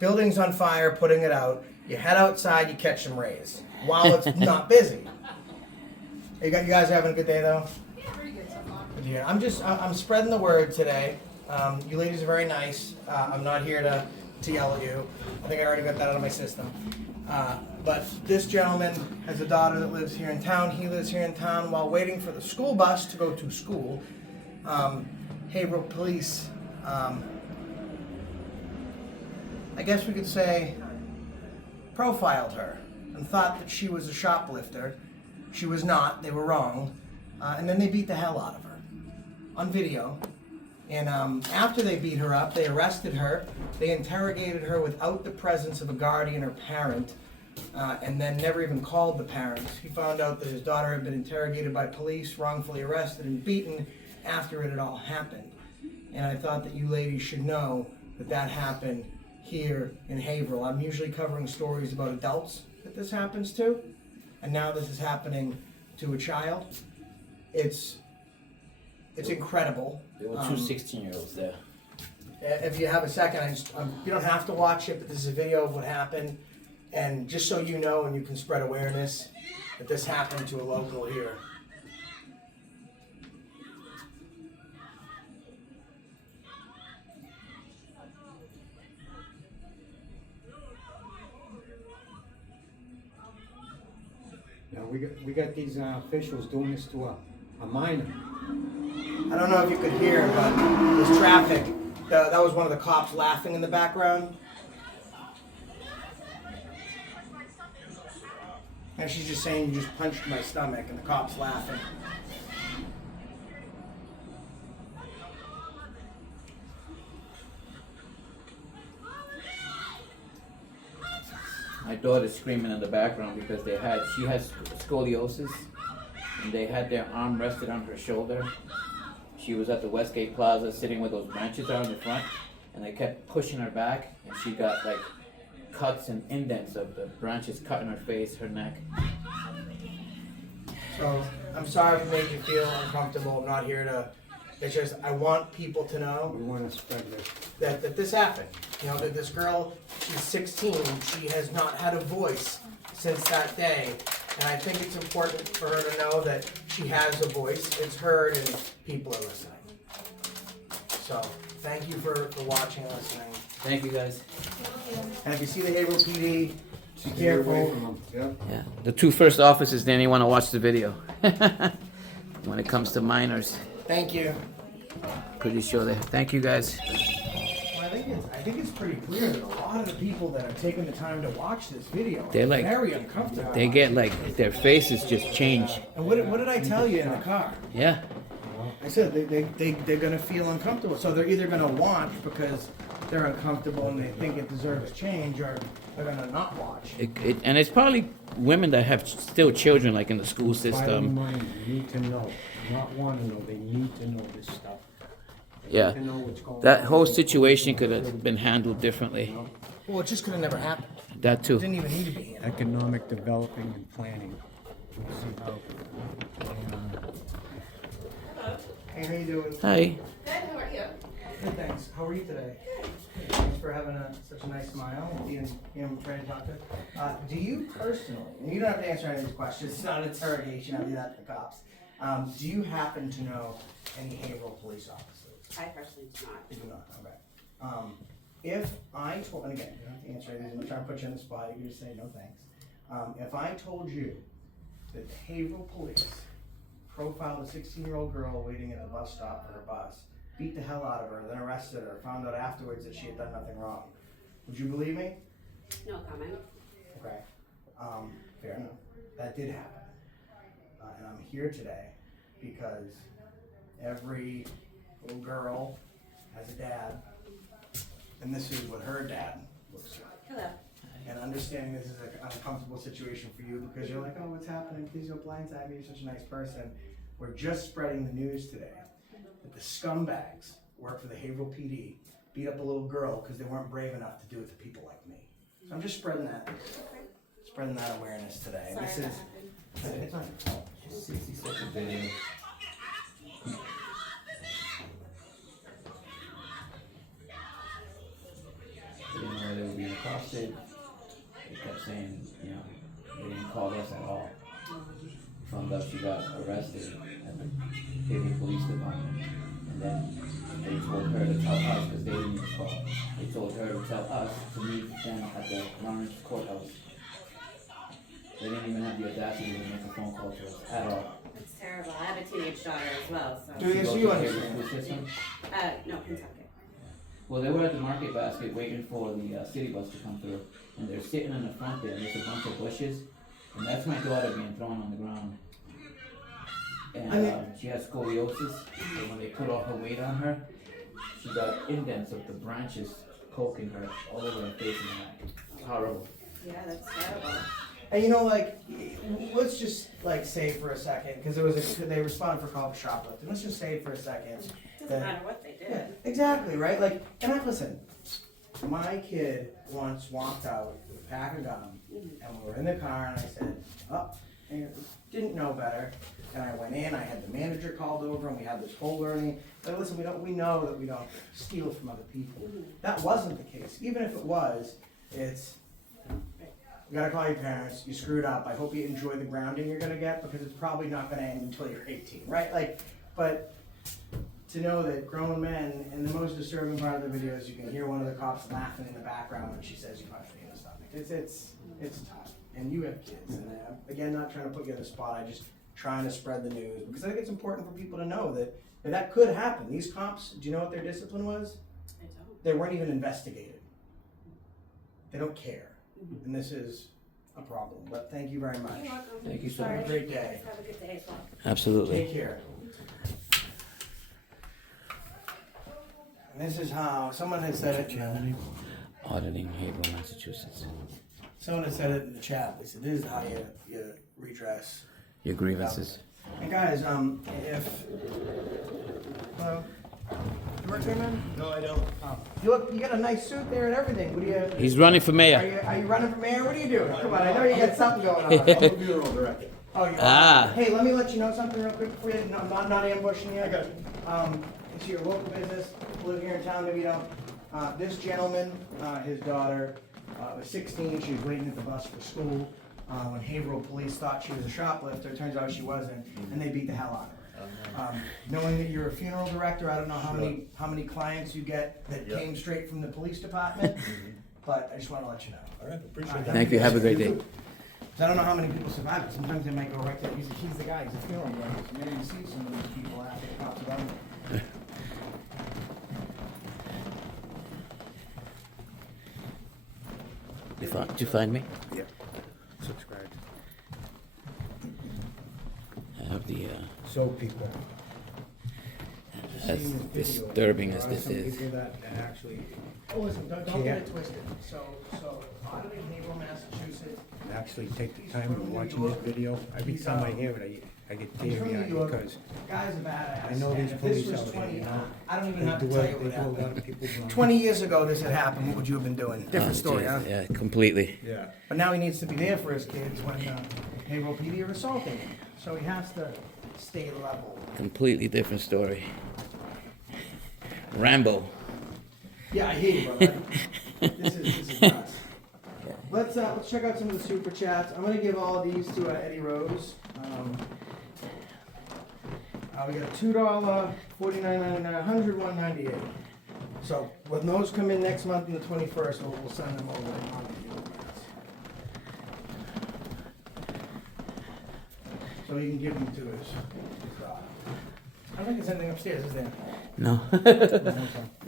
"Building's on fire, putting it out." You head outside, you catch some rays while it's not busy. You guys are having a good day though. Yeah, pretty good so far. Good to hear. I'm spreading the word today. You ladies are very nice. I'm not here to yell at you. I think I already got that out of my system. But this gentleman has a daughter that lives here in town. He lives here in town while waiting for the school bus to go to school. Haverhill Police, I guess we could say, profiled her and thought that she was a shoplifter. She was not. They were wrong. And then they beat the hell out of her on video. And after they beat her up, they arrested her. They interrogated her without the presence of a guardian or parent, and then never even called the parents. He found out that his daughter had been interrogated by police, wrongfully arrested, and beaten after it had all happened. And I thought that you ladies should know that that happened here in Haverhill. I'm usually covering stories about adults that this happens to, and now this is happening to a child. It's incredible. There were two 16-year-olds there. If you have a second, you don't have to watch it, but this is a video of what happened. And just so you know, and you can spread awareness, that this happened to a local here. Now, we got these officials doing this to a minor. I don't know if you could hear, but there's traffic. That was one of the cops laughing in the background. And she's just saying, "You just punched my stomach," and the cop's laughing. My daughter's screaming in the background because she has scoliosis, and they had their arm rested on her shoulder. She was at the Westgate Plaza sitting where those branches are in the front, and they kept pushing her back, and she got like cuts and indents of the branches cutting her face, her neck. So I'm sorry if it made you feel uncomfortable. I'm not here to. It's just I want people to know We want to spread this. that this happened. You know, that this girl, she's 16, she has not had a voice since that day. And I think it's important for her to know that she has a voice, it's heard, and people are listening. So, thank you for watching and listening. Thank you guys. And if you see the Haverhill PD, be Stay away careful. from them. Yep. Yeah, the two first officers didn't even want to watch the video. When it comes to minors, Thank you. pretty sure they. Thank you guys. Well, I think it's pretty clear that a lot of the people that are taking the time to watch this video They're are like- very uncomfortable. They get like their faces just change. And what did I tell you in the car? Yeah. I said they're gonna feel uncomfortable. So they're either gonna watch because they're uncomfortable and they think it deserves change, or they're gonna not watch. And it's probably women that have still children, like in the school Bottom system. line, you need to know. Not want to know, they need to know this stuff. They Yeah. need to know what's going That on. whole situation could have been handled differently. Well, it just could have never happened. That It too. didn't even need to be. Economic developing and planning. We'll see how. Hey, how you doing? Hi. Good, how are you? Good, thanks. How are you today? Thanks for having such a nice smile and being trying to talk to. Do you personally, and you don't have to answer any of these questions, it's not an interrogation, I'll do that to the cops. Do you happen to know any Haverhill police officers? I personally do not. You do not, okay. If I told, and again, you don't have to answer anything, I'm not trying to put you on the spot, you can just say no thanks. If I told you that the Haverhill police profiled a 16-year-old girl waiting at the bus stop for her bus, beat the hell out of her, then arrested her, found out afterwards that she had done nothing wrong, would you believe me? No comment. Okay. Fair enough. That did happen. And I'm here today because every little girl has a dad, and this is what her dad looks like. Hello. And understanding this is an uncomfortable situation for you because you're like, oh, what's happening? Please don't blindside me. You're such a nice person. We're just spreading the news today that the scumbags work for the Haverhill PD beat up a little girl because they weren't brave enough to do it to people like me. So I'm just spreading that awareness today. Sorry This that is happened. it's fine. Just 60-second video. They didn't know they were being accosted. They kept saying, you know, they didn't call us at all. Found out she got arrested at the Haverhill Police Department. And then they told her to tell us, because they didn't even call. They told her to tell us to meet them at the Lawrence courthouse. They didn't even have the audacity to make a phone call to us at all. That's terrible. I have a teenage daughter as well, so. Do you She goes see to what the I'm Haverhill saying? Police System. No, Kentucky. Well, they were at the market basket waiting for the city bus to come through, and they're sitting in the front there, and there's a bunch of bushes, and that's my daughter being thrown on the ground. And she has scoliosis, and when they put all her weight on her, she got indents of the branches poking her all over her face and neck. It's horrible. Yeah, that's terrible. And you know, like, let's just like say for a second, because they responded for call for shoplifting. Let's just say for a second. Doesn't matter what they did. Yeah, exactly, right? Like, and listen, my kid once walked out with a pack of gum, and we were in the car, and I said, oh, and didn't know better. And I went in, I had the manager called over, and we had this whole learning. But listen, we know that we don't steal from other people. That wasn't the case. Even if it was, you gotta call your parents, you screwed up, I hope you enjoy the grounding you're gonna get, because it's probably not gonna end until you're 18, right? Like, but to know that grown men, and the most disturbing part of the video is you can hear one of the cops laughing in the background when she says you punched me in the stomach. It's tough, and you have kids, and I'm, again, not trying to put you on the spot, I'm just trying to spread the news, because I think it's important for people to know that could happen. These cops, do you know what their discipline was? I don't. They weren't even investigated. They don't care. And this is a problem, but thank you very much. You're welcome. Thank you so Have a much. great day. Have a good day as well. Absolutely. Take care. And this is how, someone had said it, Auditing Haverhill, Massachusetts. someone had said it in the chat, they said, this is how you redress. Your grievances. And guys, hello? You work here, man? No, I don't. You got a nice suit there and everything, what do you? He's running for mayor. Are you running for mayor? What are you doing? Come on, I know you got something going on. I'm a bureau director. Oh, you Ah. Hey, let me let you know something real quick before you, no, I'm not ambushing you. It's your local business, live here in town, maybe you don't. This gentleman, his daughter, was 16, she was waiting at the bus for school. When Haverhill police thought she was a shoplifter, it turns out she wasn't, and they beat the hell out of her. Knowing that you're a funeral director, I don't know how many clients you get that came straight from the police department, but I just want to let you know. All right, appreciate that. Thank you. Have a great day. 'Cause I don't know how many people survive it. Sometimes they might go right there. He's the guy. He's a funeral director. So maybe you see some of these people after the cops are done. Did you find me? Yeah. Subscribed. I have the, So people. as disturbing as this There are is. some people that actually Oh, listen, don't get it twisted. So auditing Haverhill, Massachusetts. take the time of watching this video. Every time I hear it, I get He's from teary-eyed New York. because Guy's a badass. I know these And if police this was out there, 20, you know. I don't even they have to do tell a you what lot happened. of people wrong. 20 years ago this had happened, what would you have been doing? Different Oh, story, geez. huh? Yeah, completely. Yeah. But now he needs to be there for his kids when Haverhill PD are assaulting him. So he has to stay level. Completely different story. Rambo. Yeah, I hear you, brother. This is nuts. Let's check out some of the super chats. I'm gonna give all of these to Eddie Rose. We got $2, $49.99, $100, $198. So when those come in next month on the 21st, we'll send them over. So you can give them to us. I don't think there's anything upstairs, is there? No.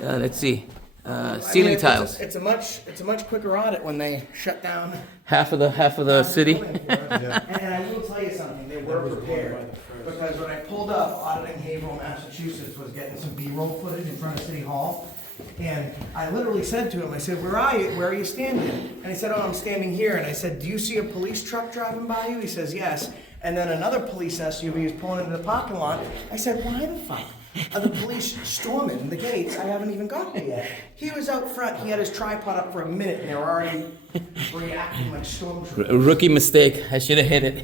Let's see. I Ceiling mean, tiles. It's a much quicker audit when they shut down Half of the city. And I will tell you something, they were prepared. Because when I pulled up, auditing Haverhill, Massachusetts was getting some B-roll footage in front of City Hall. And I literally said to him, I said, where are you? Where are you standing? And he said, oh, I'm standing here. And I said, do you see a police truck driving by you? He says, yes. And then another police SUV is pulling into the parking lot. I said, why the fuck are the police storming the gates? I haven't even got there yet. He was out front. He had his tripod up for a minute, and they were already reacting like stormtroopers. Rookie mistake. I should have hit it.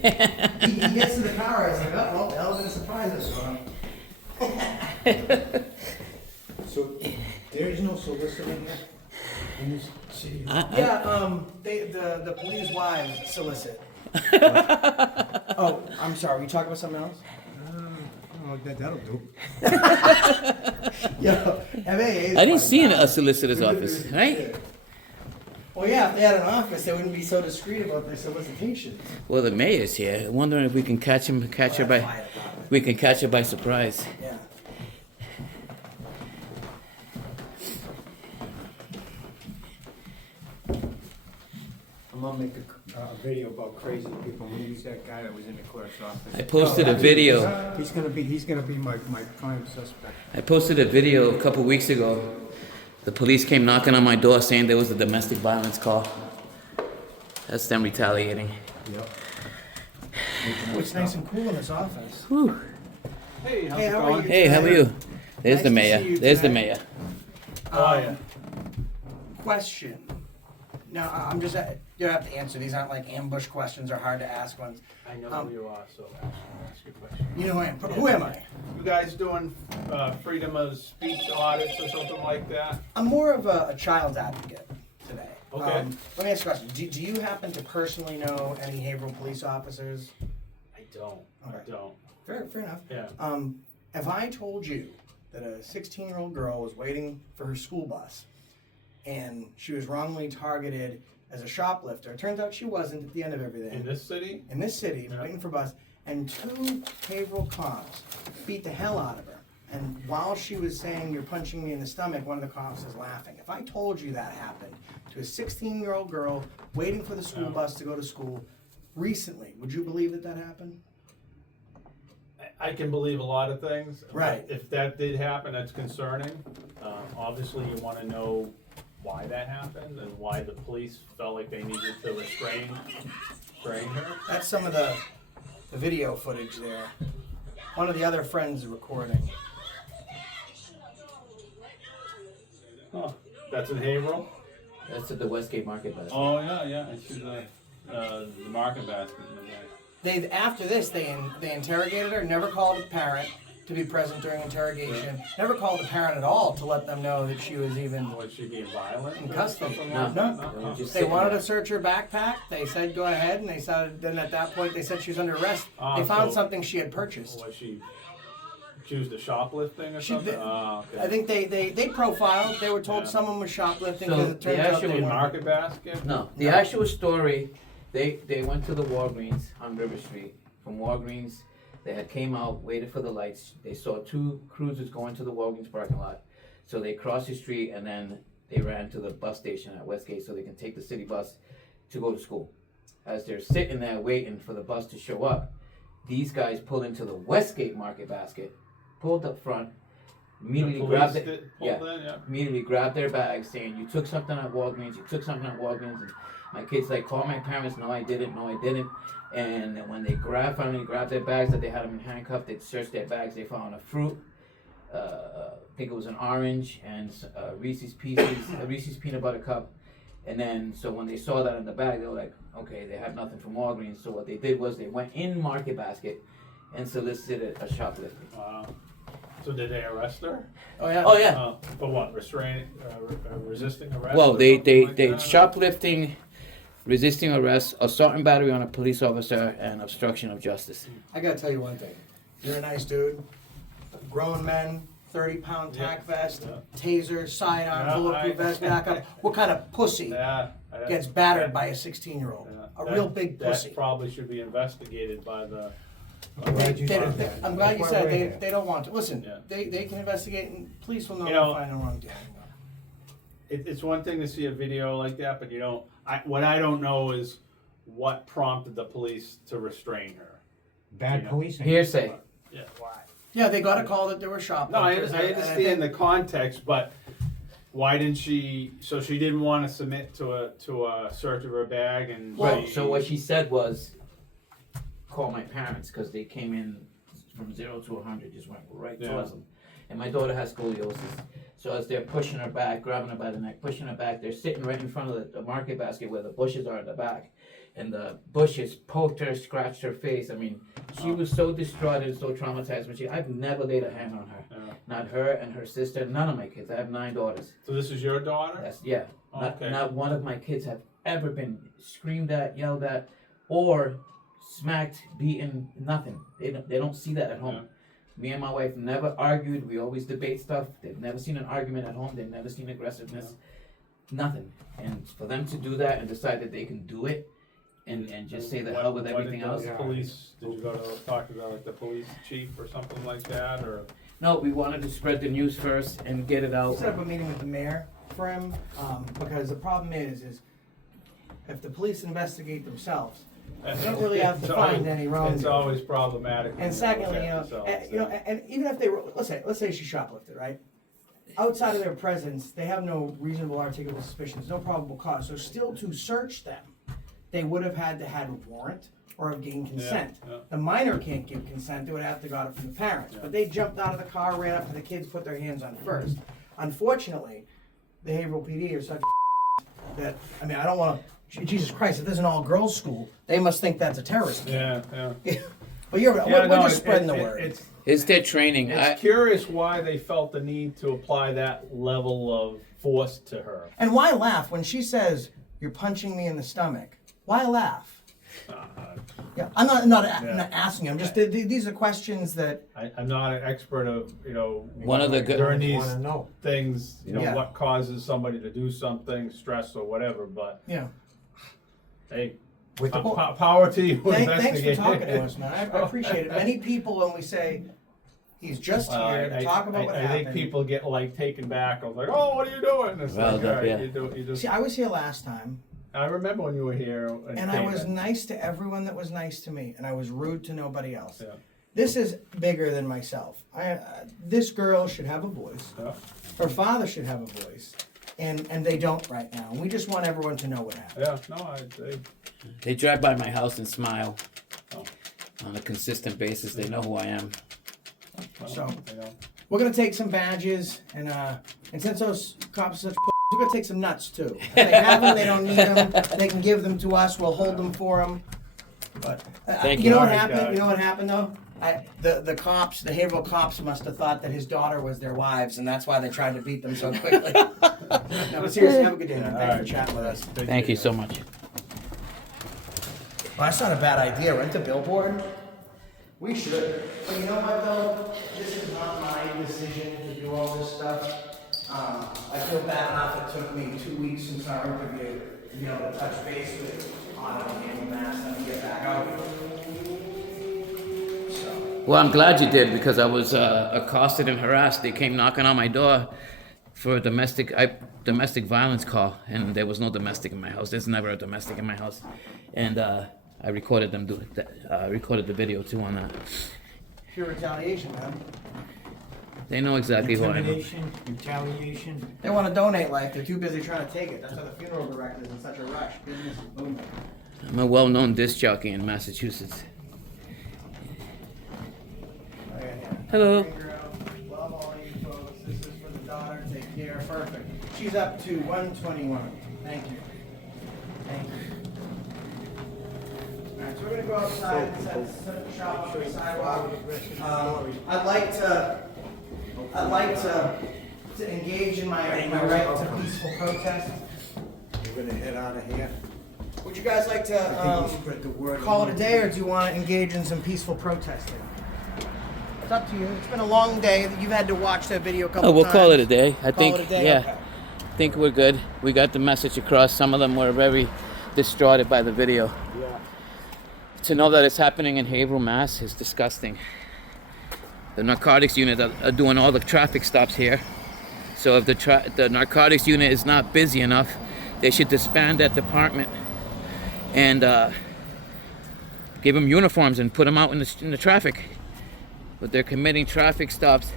He gets to the car. I was like, oh, well, the hell of a surprise this one. So, there is no solicitor here in this city? Yeah, the police wives solicit. Oh, I'm sorry. We talking about something else? Oh, that'll do. Yo, MAA. I didn't see a solicitor's office, right? Well, yeah, if they had an office, they wouldn't be so discreet about their solicitations. Well, the mayor's here. I'm wondering if we can catch her by surprise. Yeah. I'm gonna make a video about crazy people. I'm gonna use that guy that was in the clerk's office. I posted a video. He's gonna be my prime suspect. I posted a video a couple weeks ago. The police came knocking on my door saying there was a domestic violence call. That's them retaliating. Yep. It's nice and cool in this office. Whew. Hey, how are you? Hey, how are you? There's Nice the to mayor. see you There's the tonight. mayor. Oh, yeah. Question. Now, I'm just, you don't have to answer. These aren't like ambush questions or hard to ask ones. I know who you are, so ask your question. You know who I am. Who am I? You guys doing freedom of speech audits or something like that? I'm more of a child advocate today. Okay. Let me ask you a question. Do you happen to personally know any Haverhill police officers? I don't. Okay. I don't. Fair enough. Yeah. If I told you that a 16-year-old girl was waiting for her school bus and she was wrongly targeted as a shoplifter, it turns out she wasn't at the end of everything. In this city? In this city, Yeah. waiting for a bus, and 2 Haverhill cops beat the hell out of her. And while she was saying, "You're punching me in the stomach," one of the cops is laughing. If I told you that happened to a 16-year-old girl waiting for the school bus to go to school recently, would you believe that happened? I can believe a lot of things. Right. If that did happen, that's concerning. Obviously, you want to know why that happened and why the police felt like they needed to restrain her. That's some of the video footage there. One of the other friends is recording. Huh. That's in Haverhill? That's at the Westgate Market basket. Oh, yeah. I see the market basket in the back. After this, they interrogated her, never called a parent to be present during interrogation, never called a parent at all to let them know that she was even Was she being violent? in or custody. something No. like that? No. They wanted to search her backpack. They said go ahead, and then at that point they said she was under arrest. They found so- something she had purchased. Was she accused of shoplifting or something? Okay. I think they profiled. They were told someone was shoplifting So because it turns the out actual they In weren't. market basket? No, the actual story, they went to the Walgreens on River Street. From Walgreens, they had came out, waited for the lights. They saw 2 cruisers going to the Walgreens parking lot. So they crossed the street and then they ran to the bus station at Westgate so they can take the city bus to go to school. As they're sitting there waiting for the bus to show up, these guys pulled into the Westgate market basket, pulled up front, immediately grabbed it. Immediately grabbed their bags, saying, "You took something at Walgreens. You took something at Walgreens." And my kids like, "Call my parents." "No, I didn't. No, I didn't." And when they finally grabbed their bags, that they had them in handcuffed, they searched their bags. They found a fruit. I think it was an orange and Reese's Pieces, a Reese's peanut butter cup, And then, so when they saw that in the bag, they were like, okay, they have nothing from Walgreens. So what they did was they went in Market Basket and solicited a shoplifting. Wow. So did they arrest her? Oh yeah. Oh yeah. For what? Restraining, resisting arrest? Well, or they something like that? shoplifting, resisting arrest, assault and battery on a police officer, and obstruction of justice. I gotta tell you one thing. You're a nice dude. Grown men, 30-pound tack vest, taser, sidearm, Yeah, bulletproof vest, backup. What kind of pussy Yeah. gets battered by a 16-year-old? A real big pussy. That probably should be investigated by the. I'm glad you said that. I'm glad you That's why said we're here. they don't want to. Listen, Yeah. they can investigate and police will know You know, if find the wrong doing. It's one thing to see a video like that, but you don't. What I don't know is what prompted the police to restrain her. Bad policing. Hearsay. Yeah. Why? Yeah, they got a call that there were No, I shoplifters. and I understand think- the context, but why didn't she? So she didn't want to submit to a search of her bag, and Right. So what she said was, call my parents because they came in from 0 to 100, just went right towards them. And my daughter has scoliosis. So as they're pushing her back, grabbing her by the neck, pushing her back, they're sitting right in front of the Market Basket where the bushes are in the back. And the bushes poked her, scratched her face. I mean, she was so distraught and so traumatized. But I've never laid a hand on her. Yeah. Not her and her sister, none of my kids. I have 9 daughters. So this is your daughter? That's, yeah. Okay. Not one of my kids have ever been screamed at, yelled at, or smacked, beaten, nothing. They don't see that at home. Yeah. Me and my wife never argued. We always debate stuff. They've never seen an argument at home. They've never seen aggressiveness. Nothing. And for them to do that and decide that they can do it and just say the hell with everything else. Did you go to talk to the police chief or something like that, or? No, we wanted to spread the news first and get it out. Set up a meeting with the mayor for him, because the problem is if the police investigate themselves, they don't really have to find any wrongdoing. It's always problematic. And secondly, and even if they were, let's say she shoplifted, right? Outside of their presence, they have no reasonable articulable suspicions, no probable cause. So still to search them, they would have had to have a warrant or have gained consent. Yeah. The minor can't give consent, they would have to got it from the parents. But they jumped out of the car, ran up to the kids, put their hands on first. Unfortunately, the Haverhill PD are such that, I mean, I don't want to, Jesus Christ, if this is an all-girls school, they must think that's a terrorist camp. Yeah. But we're just spreading the word. It's their training. It's curious why they felt the need to apply that level of force to her. And why laugh when she says, "You're punching me in the stomach"? Why laugh? Yeah, I'm not asking. I'm just these are questions that I'm not an expert of One of the good during these wanna know. things Yeah. what causes somebody to do something, stress or whatever. But yeah. hey, With the- power to you. Thanks for investigate. talking to us, man. I appreciate it. Many people, when we say he's just here to talk about what I happened. think people get taken back. I was like, "Oh, what are you doing?" It's Well like, done, all right, yeah. you just. See, I was here last time, I remember when you were here, and I came was in. nice to everyone that was nice to me, and I was rude to nobody else. Yeah. This is bigger than myself. This girl should have a voice. Yeah. Her father should have a voice, and they don't right now. And we just want everyone to know what happened. Yeah, no, They drive by my house and smile Oh. on a consistent basis. They know who I am. So we're gonna take some badges, and since those cops are such we're gonna take some nuts too. If they have them, they don't need them. They can give them to us. We'll hold them for them. But Thank you you. know what Alright, happened? guys. You know what happened though? The cops, the Haverhill cops, must have thought that his daughter was their wives, and that's why they tried to beat them so quickly. No, but seriously, have a good day, man. Thanks for alright. chatting with us. Thank you so much. Well, that's not a bad idea. Rent a billboard. We should. But you know what though? This is not my decision to do all this stuff. I feel bad enough it took me 2 weeks since our interview to be able to touch base with on a handle mask and get back out here. So, Well, I'm glad you did because I was accosted and harassed. They came knocking on my door for a domestic violence call, and there was no domestic in my house. There's never a domestic in my house, and I recorded them doing that. Recorded the video too on that. pure retaliation, man. They know exactly who I am. Intimidation, retaliation. They want to donate life. They're too busy trying to take it. That's why the funeral director is in such a rush. Business is booming. I'm a well-known disc jockey in Massachusetts. Oh, yeah, yeah. Hello. Green girl, love all you folks. This is for the daughter. Take care. Perfect. She's up to 121. Thank you. Thank you. Alright, so we're gonna go outside and set up shop on the sidewalk. I'd like to engage in my right to peaceful protest. We're gonna head out of here. Would you guys like I think to we spread the word. call it a day, or do you want to engage in some peaceful protesting? It's up to you. It's been a long day. You've had to watch that video a couple Oh, we'll times. call it a day. I Call think, it a day? yeah, Okay. I think we're good. We got the message across. Some of them were very distraught by the video. Yeah. To know that it's happening in Haverhill, Mass is disgusting. The narcotics unit are doing all the traffic stops here. So if the narcotics unit is not busy enough, they should disband that department and give them uniforms and put them out in the traffic. But they're committing traffic stops,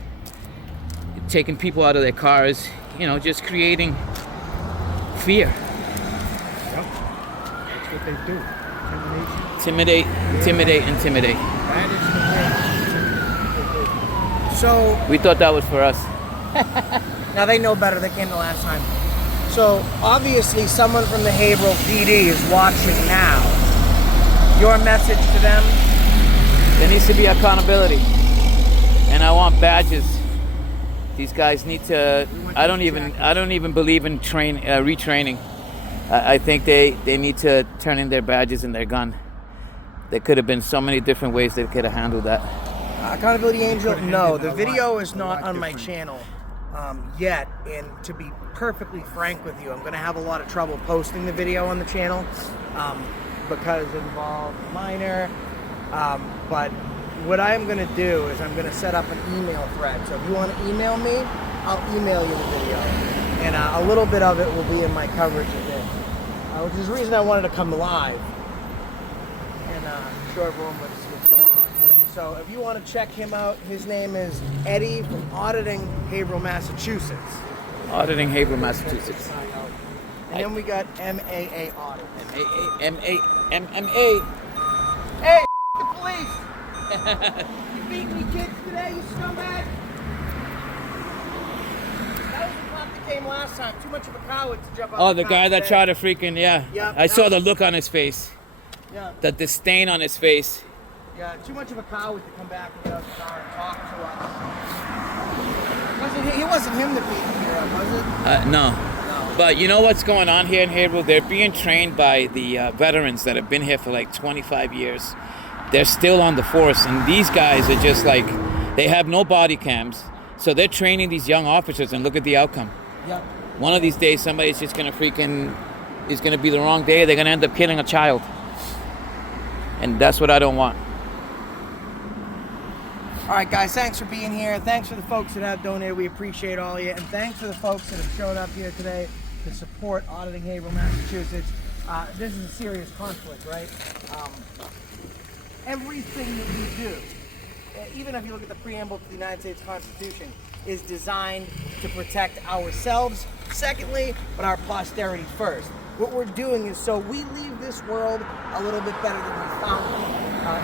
taking people out of their cars, just creating fear. Yep. That's what they do. Intimidate. That is So We thought that was for us. now they know better. They came the last time. So obviously, someone from the Haverhill PD is watching now. Your message to them? There needs to be accountability, and I want badges. These guys need to. I don't even believe in retraining. I think they need to turn in their badges and their gun. There could have been so many different ways they could have handled that. Accountability Angel? No, the video is not on my channel yet. And to be perfectly frank with you, I'm going to have a lot of trouble posting the video on the channel because it involves a minor. But what I'm going to do is I'm going to set up an email thread. So if you want to email me, I'll email you the video. And a little bit of it will be in my coverage of this. Which is the reason I wanted to come live and show everyone what's going on today. So if you want to check him out, his name is Eddie from Auditing Haverhill, Massachusetts. Auditing Haverhill, Massachusetts. And then we got MAA Audit. MMA. Hey, the police! You beat me kids today, you scumbag! That was the cop that came last time. Too much of a coward to jump out. Oh, the guy that tried to freaking, yeah. I saw the look on his face. Yeah. The disdain on his face. Yeah, too much of a coward to come back and get out the car and talk to us. It wasn't him that beat me up, was it? No. But you know what's going on here in Haverhill? They're being trained by the veterans that have been here for like 25 years. They're still on the force, and these guys are just like, they have no body cams. So they're training these young officers, and look at the outcome. Yep. One of these days, somebody's just gonna it's gonna be the wrong day. They're gonna end up killing a child. And that's what I don't want. All right, guys, thanks for being here. Thanks for the folks that have donated. We appreciate all of you. And thanks for the folks that have shown up here today to support Auditing Haverhill, Massachusetts. This is a serious conflict, right? Everything that we do, even if you look at the preamble to the United States Constitution, is designed to protect ourselves, secondly, but our posterity first. What we're doing is so we leave this world a little bit better than we found it,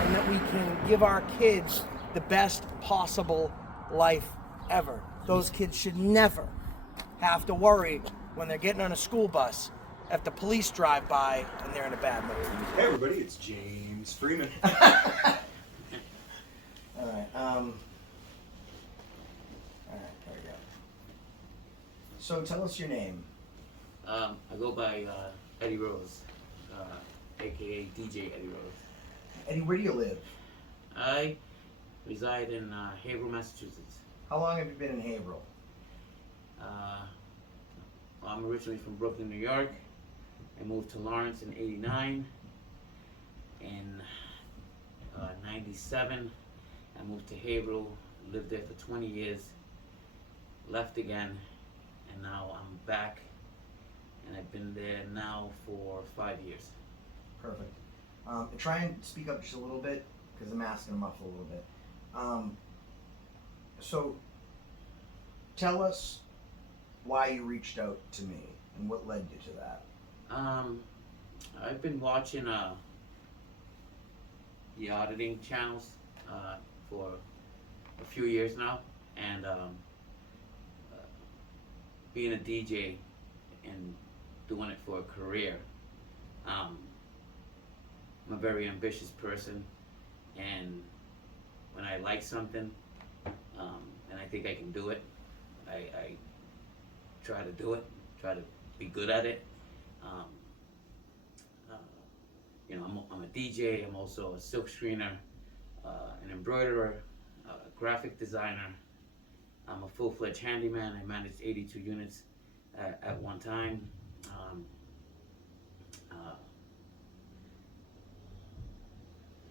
and that we can give our kids the best possible life ever. Those kids should never have to worry when they're getting on a school bus if the police drive by and they're in a bad mood. Hey everybody, it's James Freeman. All right, there we go. So tell us your name. I go by Eddie Rose, aka DJ Eddie Rose. Eddie, where do you live? I reside in Haverhill, Massachusetts. How long have you been in Haverhill? I'm originally from Brooklyn, New York. I moved to Lawrence in '89. In '97, I moved to Haverhill, lived there for 20 years, left again, and now I'm back. And I've been there now for 5 years. Perfect. Try and speak up just a little bit, because I'm asking them muffle a little bit. So, tell us why you reached out to me and what led you to that. I've been watching the auditing channels for a few years now, and being a DJ and doing it for a career. I'm a very ambitious person, and when I like something, and I think I can do it, I try to do it, try to be good at it. You know, I'm a DJ, I'm also a silk screener, an embroiderer, a graphic designer. I'm a full-fledged handyman. I managed 82 units at one time.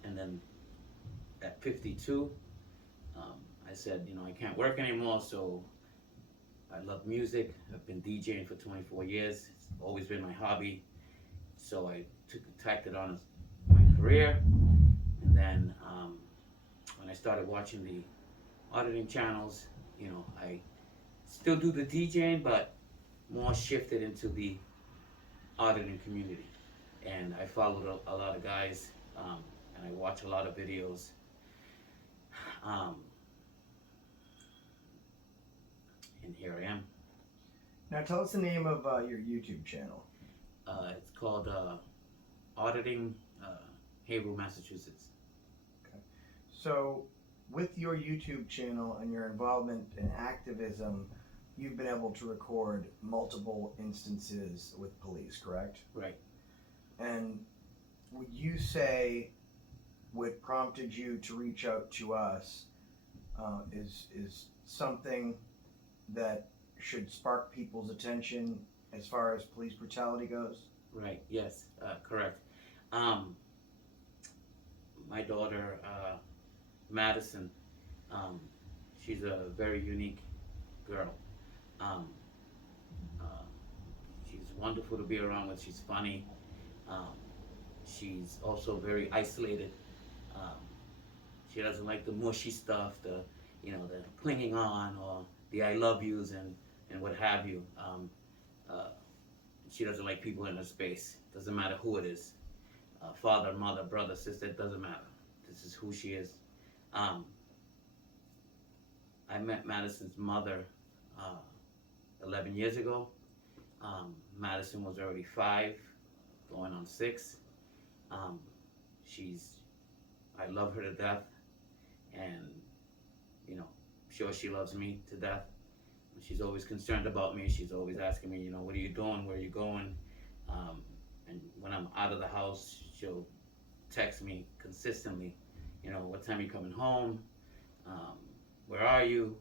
And then at 52, I said, you know, I can't work anymore, so I love music. I've been DJing for 24 years. It's always been my hobby. So I tacked it on as my career. And then when I started watching the auditing channels, you know, I still do the DJing, but more shifted into the auditing community. And I followed a lot of guys, and I watch a lot of videos. And here I am. Now tell us the name of your YouTube channel. It's called Auditing Haverhill, Massachusetts. Okay. So with your YouTube channel and your involvement in activism, you've been able to record multiple instances with police, correct? Right. And would you say what prompted you to reach out to us is something that should spark people's attention as far as police brutality goes? Right, yes, correct. My daughter, Madison, she's a very unique girl. She's wonderful to be around with. She's funny. She's also very isolated. She doesn't like the mushy stuff, the clinging on or the I love yous and what have you. She doesn't like people in her space. Doesn't matter who it is. Father, mother, brother, sister, it doesn't matter. This is who she is. I met Madison's mother 11 years ago. Madison was already 5, going on 6. I love her to death, and you know, I'm sure she loves me to death. She's always concerned about me. She's always asking me, you know, what are you doing? Where are you going? And when I'm out of the house, she'll text me consistently, you know, what time are you coming home? Where are you?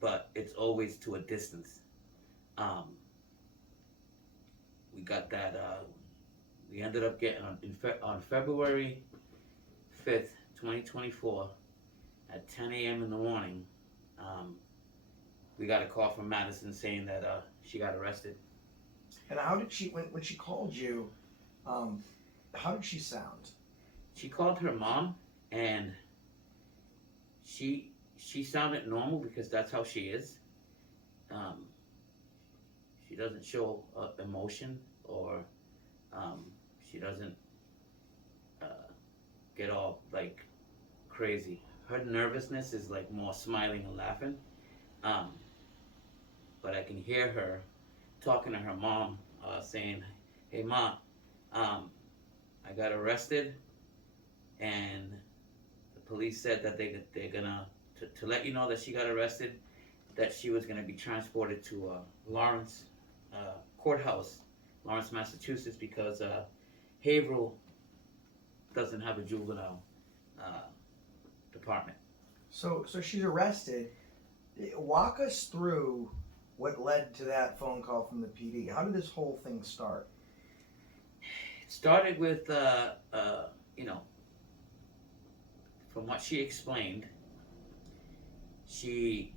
But it's always to a distance. We got that, we ended up getting on February 5th, 2024, at 10 a.m. in the morning, we got a call from Madison saying that she got arrested. And how did she, when she called you, how did she sound? She called her mom, and she sounded normal because that's how she is. She doesn't show emotion, or she doesn't get all like crazy. Her nervousness is like more smiling and laughing. But I can hear her talking to her mom, saying, "Hey, Ma, I got arrested, and the police said that they're gonna to let you know that she got arrested, that she was gonna be transported to Lawrence courthouse, Lawrence, Massachusetts, because Haverhill doesn't have a juvenile department." So she's arrested. Walk us through what led to that phone call from the PD. How did this whole thing start? It started with, you know, from what she explained, she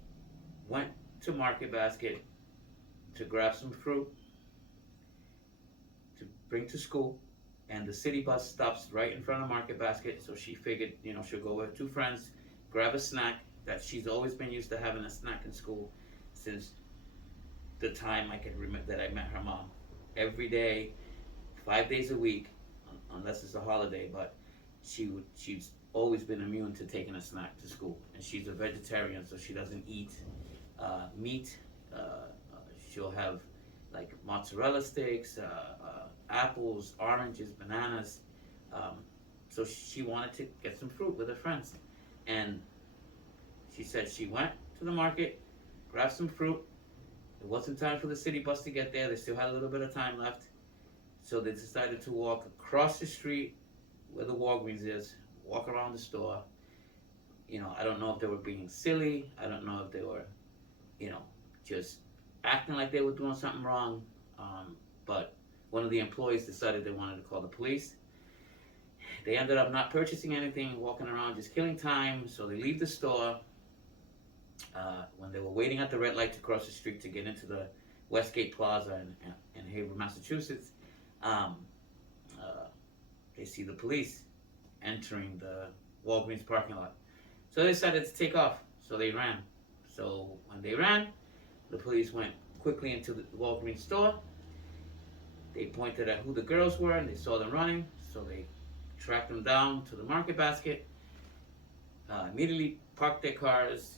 went to Market Basket to grab some fruit to bring to school, and the city bus stops right in front of Market Basket, so she figured, you know, she'll go with 2 friends, grab a snack, that she's always been used to having a snack in school since the time I can remember that I met her mom. Every day, 5 days a week, unless it's a holiday, but she's always been immune to taking a snack to school. And she's a vegetarian, so she doesn't eat meat, she'll have like mozzarella sticks, apples, oranges, bananas. So she wanted to get some fruit with her friends, and she said she went to the market, grabbed some fruit. It wasn't time for the city bus to get there. They still had a little bit of time left, so they decided to walk across the street where the Walgreens is, walk around the store. You know, I don't know if they were being silly. I don't know if they were, you know, just acting like they were doing something wrong. But one of the employees decided they wanted to call the police. They ended up not purchasing anything, walking around just killing time. So they leave the store. When they were waiting at the red light to cross the street to get into the Westgate Plaza in Haverhill, Massachusetts, they see the police entering the Walgreens parking lot. So they decided to take off. So they ran. So when they ran, the police went quickly into the Walgreens store. They pointed at who the girls were and they saw them running. So they tracked them down to the market basket, immediately parked their cars,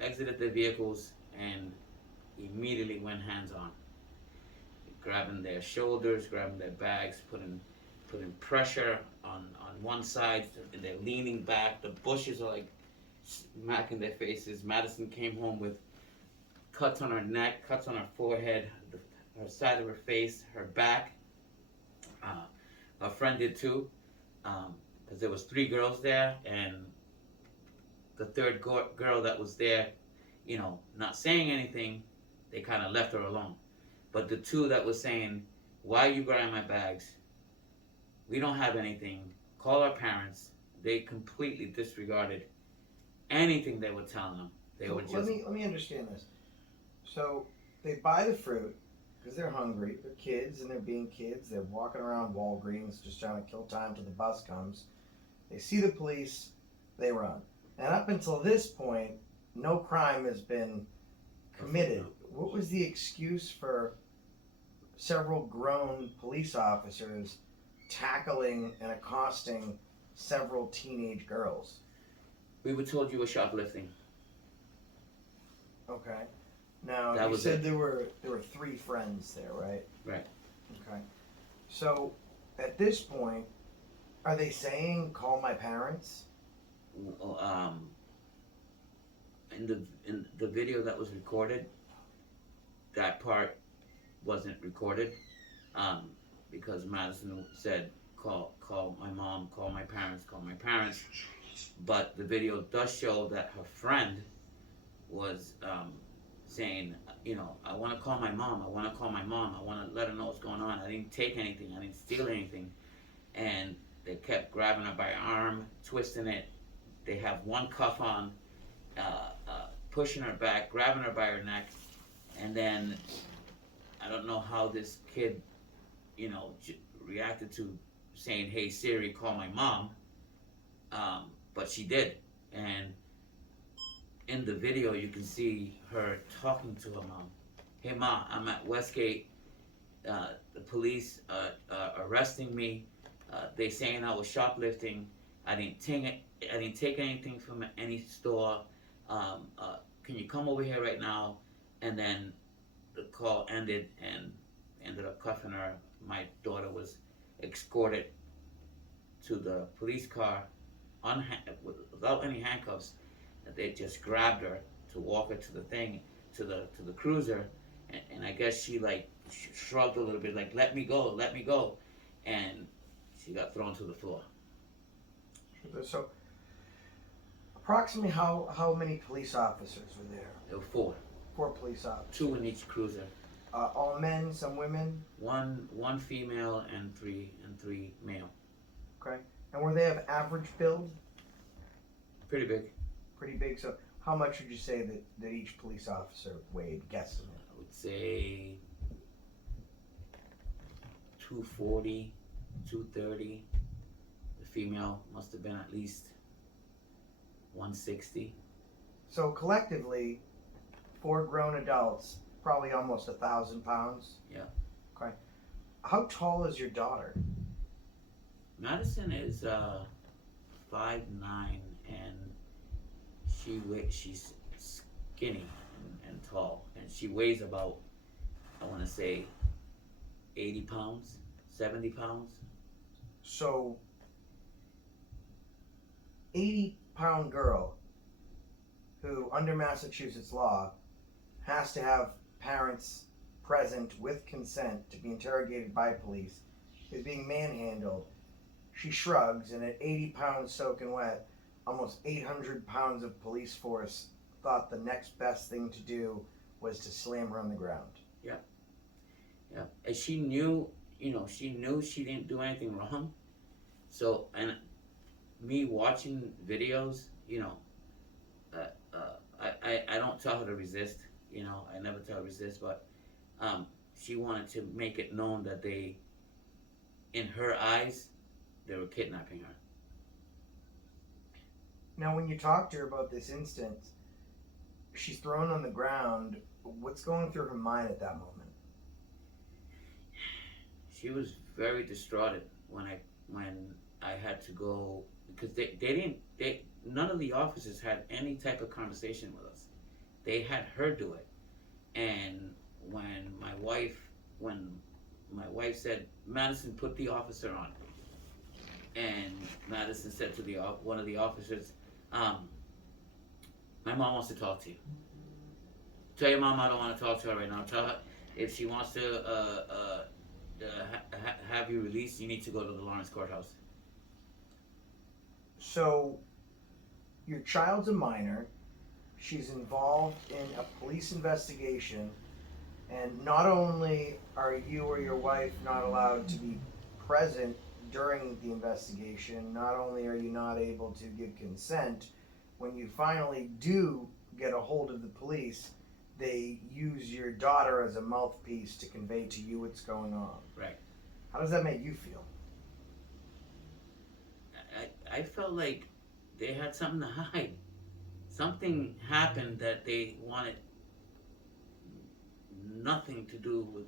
exited their vehicles, and immediately went hands-on. Grabbing their shoulders, grabbing their bags, putting pressure on one side, and they're leaning back. The bushes are like smacking their faces. Madison came home with cuts on her neck, cuts on her forehead, her side of her face, her back. Her friend did too, because there was 3 girls there, and the third girl that was there, you know, not saying anything, they kind of left her alone. But the 2 that was saying, "Why are you grabbing my bags? We don't have anything. Call our parents." They completely disregarded anything they were telling them. They were just. Let me understand this. So they buy the fruit because they're hungry. They're kids and they're being kids. They're walking around Walgreens just trying to kill time till the bus comes. They see the police. They run. And up until this point, no crime has been committed. What was the excuse for several grown police officers tackling and accosting several teenage girls? We were told you were shoplifting. Okay. Now That you was said it. there were 3 friends there, right? Right. Okay. So at this point, are they saying call my parents? In the video that was recorded, that part wasn't recorded, because Madison said call my mom, call my parents, call my parents. But the video does show that her friend was saying, you know, I want to call my mom, I want to call my mom, I want to let her know what's going on. I didn't take anything, I didn't steal anything. And they kept grabbing her by her arm, twisting it. They have one cuff on, pushing her back, grabbing her by her neck. And then I don't know how this kid, you know, reacted to saying, "Hey Siri, call my mom," but she did. And in the video, you can see her talking to her mom. "Hey Ma, I'm at Westgate. The police arresting me. They saying I was shoplifting. I didn't take anything from any store. Can you come over here right now?" And then the call ended and ended up cuffing her. My daughter was escorted to the police car without any handcuffs. They just grabbed her to walk her to the thing, to the cruiser, and I guess she like shrugged a little bit, like let me go, and she got thrown to the floor. So approximately how many police officers were there? There were 4. 4 police officers. 2 in each cruiser. All men, some women. One female and three male. Okay. And were they of average build? Pretty big. Pretty big. So how much would you say that each police officer weighed, guesstimate? I would say 240, 230. The female must have been at least 160. So collectively, 4 grown adults, probably almost 1,000 pounds. Yeah. Okay. How tall is your daughter? Madison is 5'9", and she's skinny and tall, and she weighs about, I want to say, 80 pounds, 70 pounds. So, 80-pound girl who, under Massachusetts law, has to have parents present with consent to be interrogated by police, is being manhandled. She shrugs, and at 80 pounds soaking wet, almost 800 pounds of police force thought the next best thing to do was to slam her on the ground. Yeah. Yeah. And she knew, she knew she didn't do anything wrong. So, and me watching videos, I don't tell her to resist, I never tell her to resist, but she wanted to make it known that they, in her eyes, they were kidnapping her. Now, when you talk to her about this instance, she's thrown on the ground. What's going through her mind at that moment? She was very distraught when I had to go, because none of the officers had any type of conversation with us. They had her do it. And when my wife said, Madison, put the officer on. And Madison said to one of the officers, my mom wants to talk to you. Tell your mom I don't want to talk to her right now. Tell her if she wants to have you released, you need to go to the Lawrence courthouse. So, your child's a minor. She's involved in a police investigation, and not only are you or your wife not allowed to be present during the investigation, not only are you not able to give consent, when you finally do get a hold of the police, they use your daughter as a mouthpiece to convey to you what's going on. Right. How does that make you feel? I felt like they had something to hide. Something happened that they wanted nothing to do with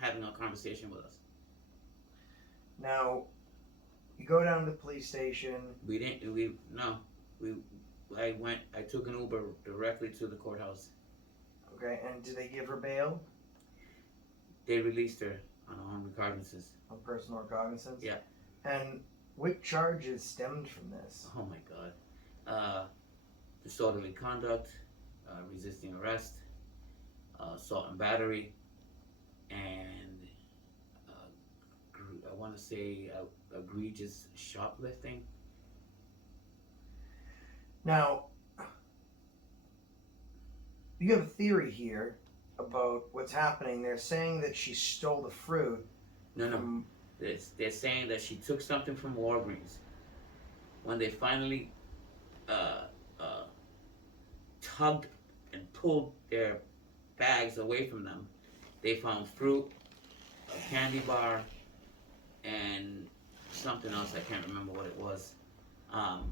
having a conversation with us. Now, you go down to the police station. I took an Uber directly to the courthouse. Okay, and did they give her bail? They released her on her own recognizance. On personal recognizance? Yeah. And what charges stemmed from this? Oh my God. Disorderly conduct, resisting arrest, assault and battery, and I want to say egregious shoplifting. Now, you have a theory here about what's happening. They're saying that she stole the fruit. No. They're saying that she took something from Walgreens. When they finally tugged and pulled their bags away from them, they found fruit, a candy bar, and something else, I can't remember what it was, of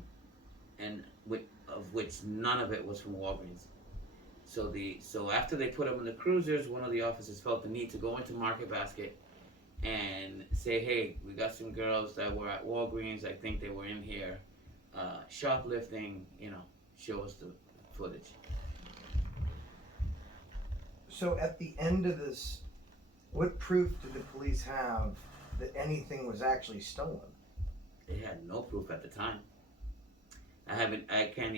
which none of it was from Walgreens. So after they put them in the cruisers, one of the officers felt the need to go into Market Basket and say, hey, we got some girls that were at Walgreens, I think they were in here, shoplifting, show us the footage. So at the end of this, what proof did the police have that anything was actually stolen? They had no proof at the time. I can't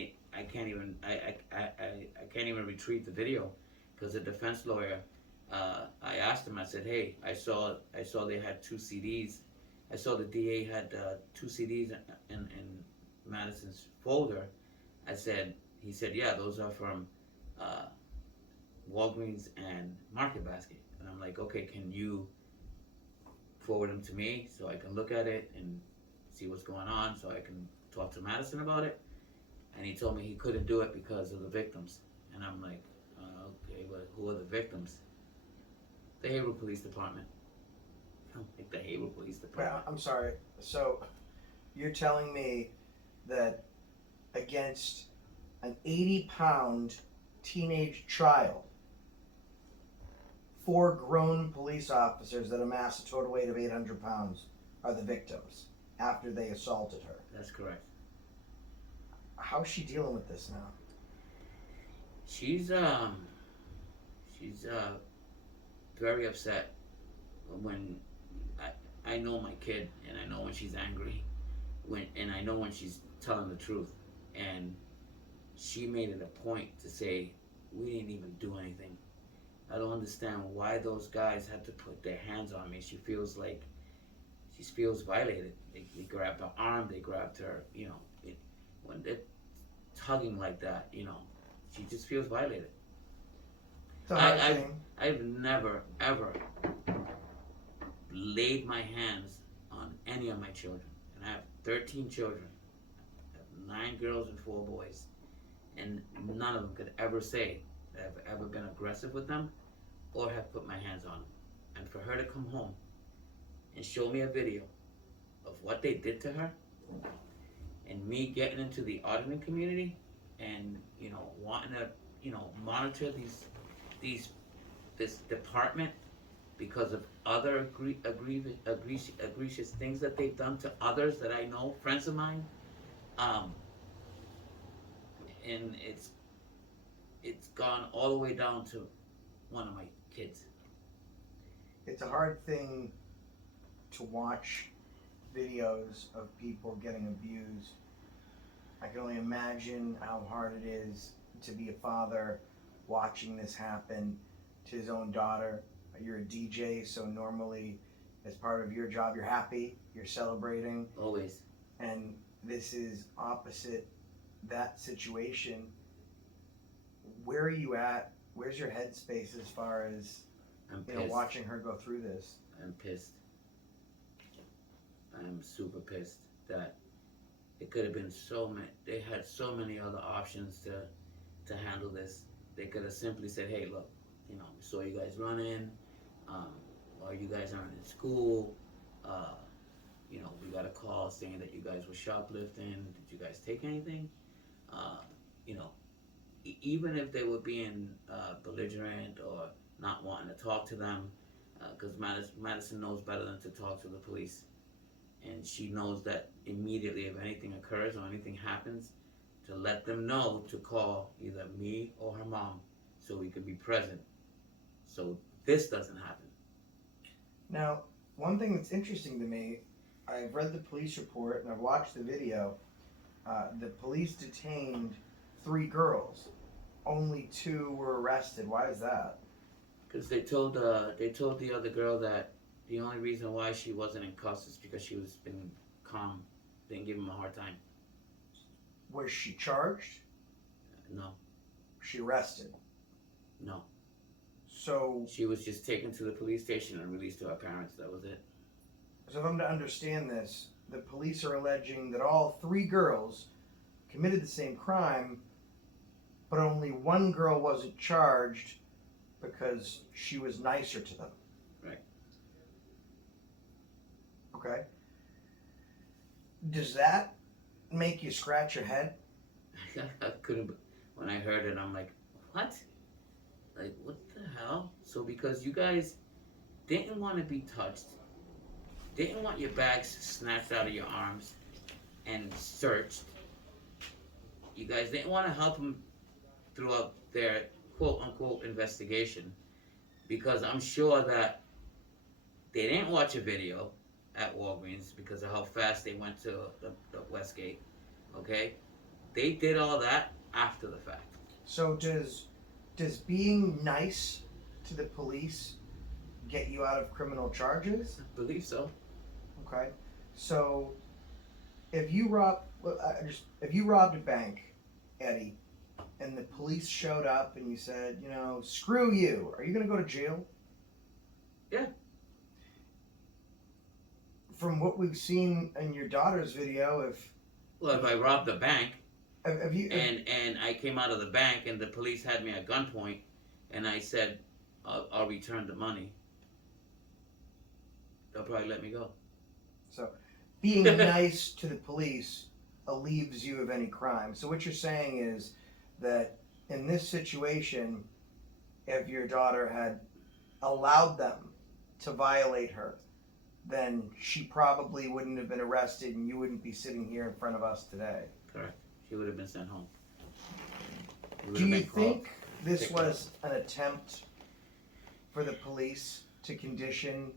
even retrieve the video, because the defense lawyer, I asked him, I said, hey, I saw they had 2 CDs. I saw the DA had 2 CDs in Madison's folder. He said, yeah, those are from Walgreens and Market Basket. And I'm like, okay, can you forward them to me so I can look at it and see what's going on, so I can talk to Madison about it? And he told me he couldn't do it because of the victims. And I'm like, okay, but who are the victims? The Haverhill Police Department. I don't think the Haverhill Police Department. Well, I'm sorry. So you're telling me that against an 80-pound teenage child, 4 grown police officers that amass a total weight of 800 pounds are the victims after they assaulted her? That's correct. How's she dealing with this now? She's She's very upset when I know my kid, and I know when she's angry, and I know when she's telling the truth. And she made it a point to say, we didn't even do anything. I don't understand why those guys had to put their hands on me. She feels violated. They grabbed her arm, they grabbed her, when they're tugging like that, she just feels violated. I've never, ever laid my hands on any of my children. And I have 13 children. I have 9 girls and 4 boys. And none of them could ever say that I've ever been aggressive with them or have put my hands on them. And for her to come home and show me a video of what they did to her, and me getting into the auditing community and, wanting to, monitor this department because of other egregious things that they've done to others that I know, friends of mine, and it's gone all the way down to one of my kids. It's a hard thing to watch videos of people getting abused. I can only imagine how hard it is to be a father watching this happen to his own daughter. You're a DJ, so normally as part of your job, you're happy, you're celebrating. Always. And this is opposite that situation. Where are you at? Where's your headspace as far as watching her go through this? I'm pissed. I'm super pissed that it could have been so many. They had so many other options to handle this. They could have simply said, "Hey, look, we saw you guys running, or you guys aren't in school. We got a call saying that you guys were shoplifting. Did you guys take anything?" Even if they were being belligerent or not wanting to talk to them, because Madison knows better than to talk to the police. And she knows that immediately if anything occurs or anything happens, to let them know to call either me or her mom so we can be present so this doesn't happen. Now, one thing that's interesting to me, I've read the police report and I've watched the video. The police detained 3 girls. Only 2 were arrested. Why is that? Because they told the other girl that the only reason why she wasn't in cuffs is because she was been calm. They didn't give him a hard time. Was she charged? No. She arrested? No. So she was just taken to the police station and released to her parents. That was it. So if I'm to understand this, the police are alleging that all 3 girls committed the same crime, but only 1 girl wasn't charged because she was nicer to them. Right. Okay. Does that make you scratch your head? I couldn't. When I heard it, I'm like, what? Like, what the hell? So because you guys didn't want to be touched, didn't want your bags snatched out of your arms and searched, you guys didn't want to help them throughout their quote-unquote investigation, because I'm sure that they didn't watch a video at Walgreens because of how fast they went to the Westgate, okay? They did all that after the fact. So does being nice to the police get you out of criminal charges? I believe so. Okay. So if you robbed a bank, Eddie, and the police showed up and you said, screw you, are you going to go to jail? Yeah. From what we've seen in your daughter's video, if I robbed a bank, have you, and I came out of the bank and the police had me at gunpoint, and I said, I'll return the money, they'll probably let me go. So being nice to the police relieves you of any crime. So what you're saying is that in this situation, if your daughter had allowed them to violate her, then she probably wouldn't have been arrested and you wouldn't be sitting here in front of us today. Correct. She would have been sent home. Do you think this was an attempt for the police to condition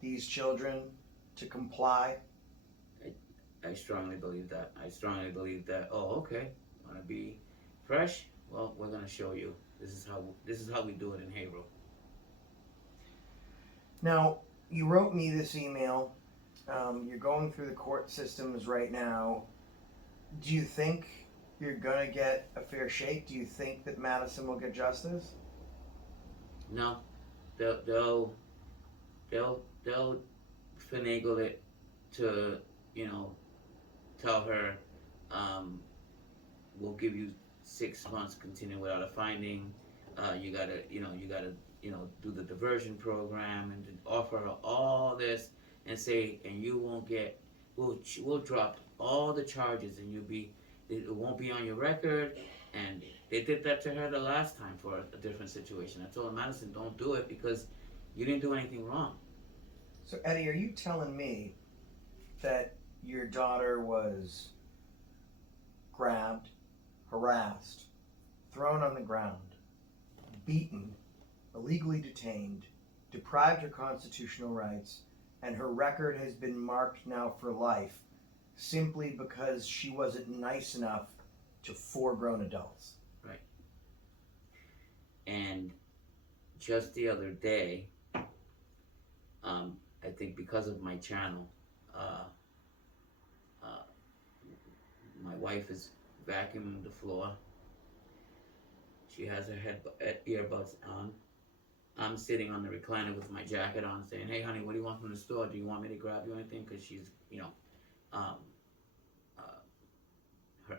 these children to comply? I strongly believe that. I strongly believe that. Oh, okay. Want to be fresh? Well, we're gonna show you. This is how we do it in Haverhill. Now, you wrote me this email. You're going through the court systems right now. Do you think you're gonna get a fair shake? Do you think that Madison will get justice? No, they'll finagle it to, tell her, we'll give you 6 months continue without a finding. You gotta do the diversion program and offer her all this and say, and you won't get, we'll drop all the charges and it won't be on your record. And they did that to her the last time for a different situation. I told her, Madison, don't do it because you didn't do anything wrong. So, Eddie, are you telling me that your daughter was grabbed, harassed, thrown on the ground, beaten, illegally detained, deprived her constitutional rights, and her record has been marked now for life simply because she wasn't nice enough to 4 grown adults? Right. And just the other day, I think because of my channel, my wife is vacuuming the floor. She has her earbuds on. I'm sitting on the recliner with my jacket on saying, hey honey, what do you want from the store? Do you want me to grab you anything? Because she's,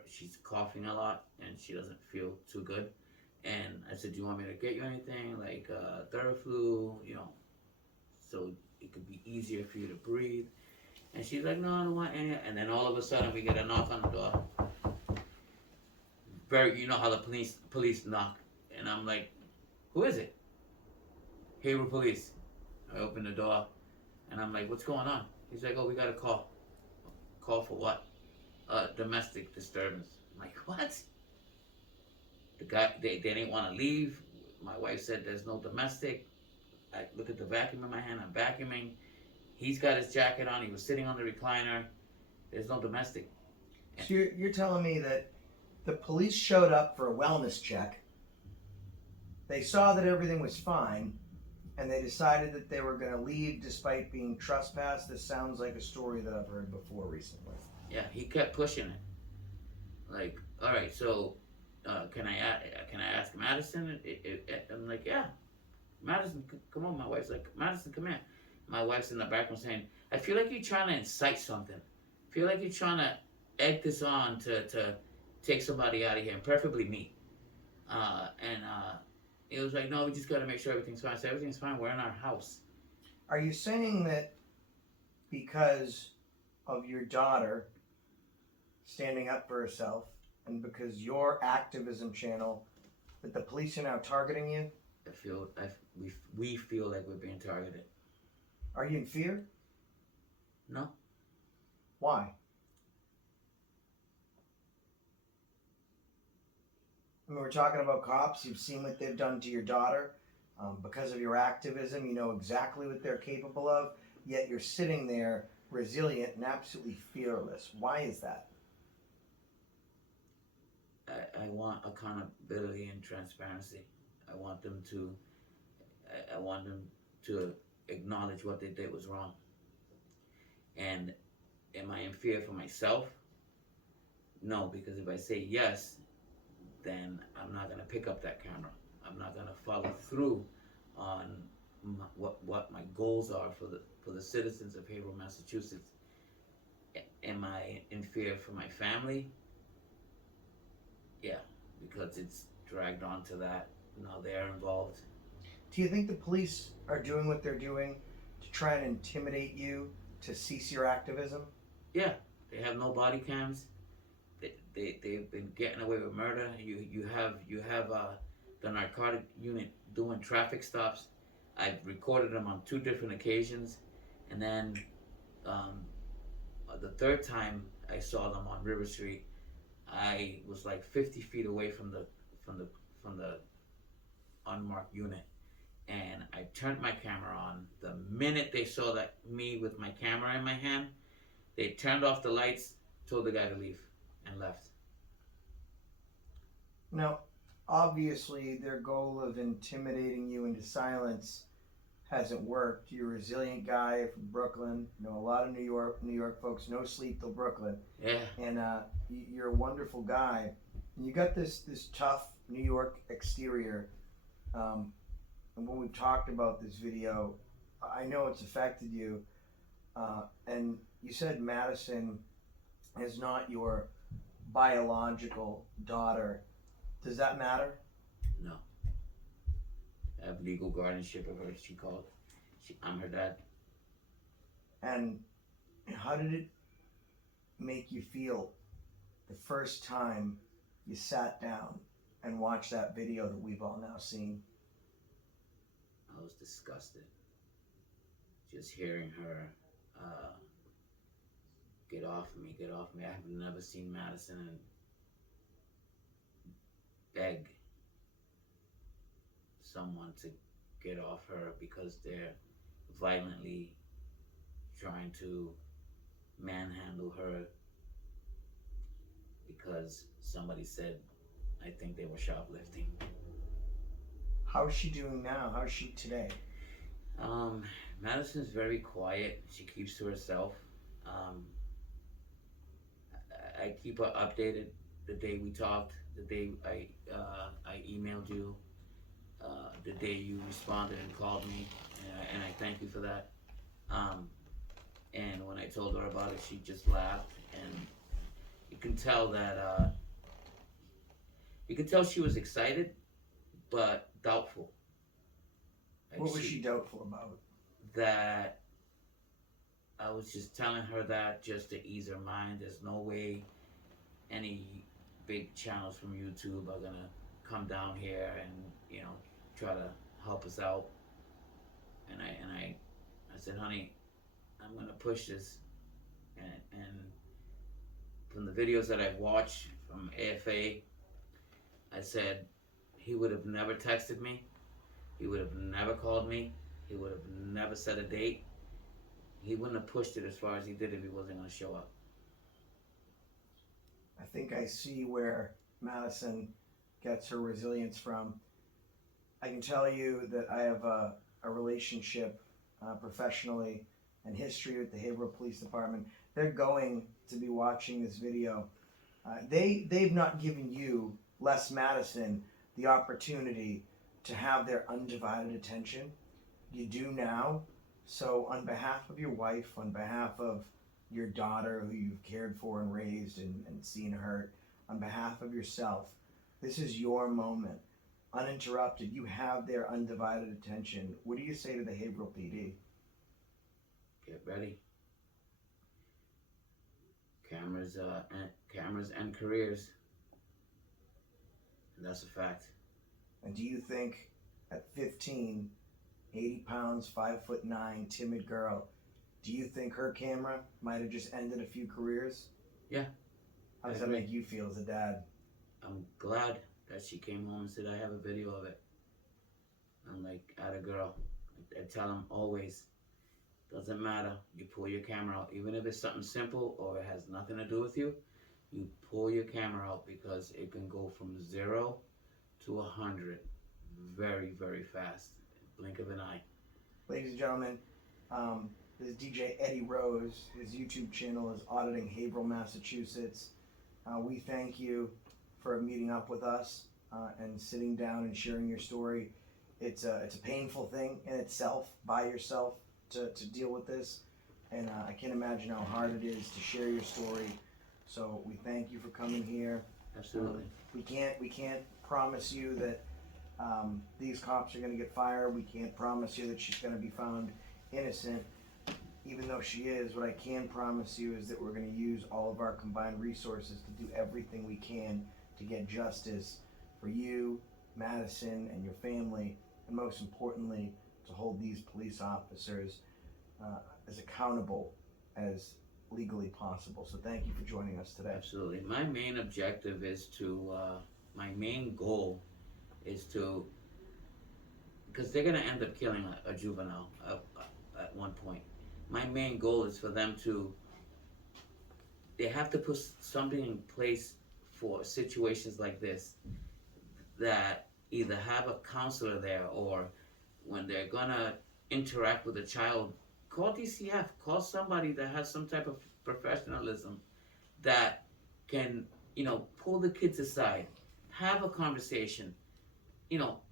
she's coughing a lot and she doesn't feel too good. And I said, do you want me to get you anything like Theraflu, so it could be easier for you to breathe? And she's like, no, I don't want any. And then all of a sudden we get a knock on the door. You know how the police knock. And I'm like, who is it? Haverhill Police. I open the door and I'm like, what's going on? He's like, oh, we got a call. Call for what? Domestic disturbance. I'm like, what? The guy, they didn't want to leave. My wife said there's no domestic. I look at the vacuum in my hand, I'm vacuuming. He's got his jacket on, he was sitting on the recliner. There's no domestic. So you're telling me that the police showed up for a wellness check, they saw that everything was fine, and they decided that they were going to leave despite being trespassed? This sounds like a story that I've heard before recently. Yeah, he kept pushing it. Like, all right, so can I ask Madison? I'm like, yeah, Madison, come on. My wife's like, Madison, come here. My wife's in the background saying, I feel like you're trying to incite something. I feel like you're trying to egg this on to take somebody out of here, and preferably me. It was like, no, we just got to make sure everything's fine. I said, everything's fine. We're in our house. Are you saying that because of your daughter standing up for herself and because your activism channel that the police are now targeting you? We feel like we're being targeted. Are you in fear? No. Why? I mean, we're talking about cops. You've seen what they've done to your daughter. Because of your activism, you know exactly what they're capable of, yet you're sitting there resilient and absolutely fearless. Why is that? I want accountability and transparency. I want them to acknowledge what they did was wrong. And am I in fear for myself? No, because if I say yes, then I'm not going to pick up that camera. I'm not going to follow through on what my goals are for the citizens of Haverhill, Massachusetts. Am I in fear for my family? Yeah, because it's dragged on to that. Now they're involved. Do you think the police are doing what they're doing to try and intimidate you to cease your activism? Yeah, they have no body cams. They've been getting away with murder. You have the narcotic unit doing traffic stops. I've recorded them on 2 different occasions, and then the third time I saw them on River Street, I was like 50 feet away from the unmarked unit, and I turned my camera on. The minute they saw that me with my camera in my hand, they turned off the lights, told the guy to leave, and left. Now, obviously, their goal of intimidating you into silence hasn't worked. You're a resilient guy from Brooklyn. You know, a lot of New York folks, no sleep till Brooklyn. Yeah. And you're a wonderful guy. And you got this tough New York exterior. And when we've talked about this video, I know it's affected you. And you said Madison is not your biological daughter. Does that matter? No. I have legal guardianship of her, she called. I'm her dad. And how did it make you feel the first time you sat down and watched that video that we've all now seen? I was disgusted. Just hearing her get off of me, get off of me. I have never seen Madison beg someone to get off her because they're violently trying to manhandle her because somebody said, I think they were shoplifting. How's she doing now? How's she today? Madison's very quiet. She keeps to herself. I keep her updated. The day we talked, the day I emailed you, the day you responded and called me, and I thank you for that. And when I told her about it, she just laughed, and you can tell that you could tell she was excited, but doubtful. Like what was she doubtful about? That I was just telling her that just to ease her mind. There's no way any big channels from YouTube are gonna come down here and, you know, try to help us out. And I said, honey, I'm gonna push this. And from the videos that I've watched from AFA, I said he would have never texted me. He would have never called me. He would have never set a date. He wouldn't have pushed it as far as he did if he wasn't going to show up. I think I see where Madison gets her resilience from. I can tell you that I have a relationship professionally and history with the Haverhill Police Department. They're going to be watching this video. They've not given you, Les Madison, the opportunity to have their undivided attention. You do now. So on behalf of your wife, on behalf of your daughter who you've cared for and raised and seen hurt, on behalf of yourself, this is your moment. Uninterrupted, you have their undivided attention. What do you say to the Haverhill PD? Get ready. Cameras and careers. And that's a fact. And do you think at 15, 80 pounds, 5'9", timid girl, do you think her camera might have just ended a few careers? Yeah. How does that make you feel as a dad? I'm glad that she came home and said, I have a video of it. I'm like, atta girl. I tell them always, doesn't matter. You pull your camera out. Even if it's something simple or it has nothing to do with you, you pull your camera out because it can go from 0 to 100 very, very fast. Blink of an eye. Ladies and gentlemen, this is DJ Eddie Rose. His YouTube channel is Auditing Haverhill, Massachusetts. We thank you for meeting up with us and sitting down and sharing your story. It's a painful thing in itself, by yourself, to deal with this. And I can't imagine how hard it is to share your story. So we thank you for coming here. Absolutely. We can't promise you that these cops are going to get fired. We can't promise you that she's going to be found innocent, even though she is. What I can promise you is that we're going to use all of our combined resources to do everything we can to get justice for you, Madison, and your family, and most importantly, to hold these police officers as accountable as legally possible. So thank you for joining us today. Absolutely. My main objective is to, my main goal is to because they're gonna end up killing a juvenile at one point. My main goal is for them to, they have to put something in place for situations like this, that either have a counselor there, or when they're gonna interact with a child, call DCF, call somebody that has some type of professionalism that can, pull the kids aside, have a conversation,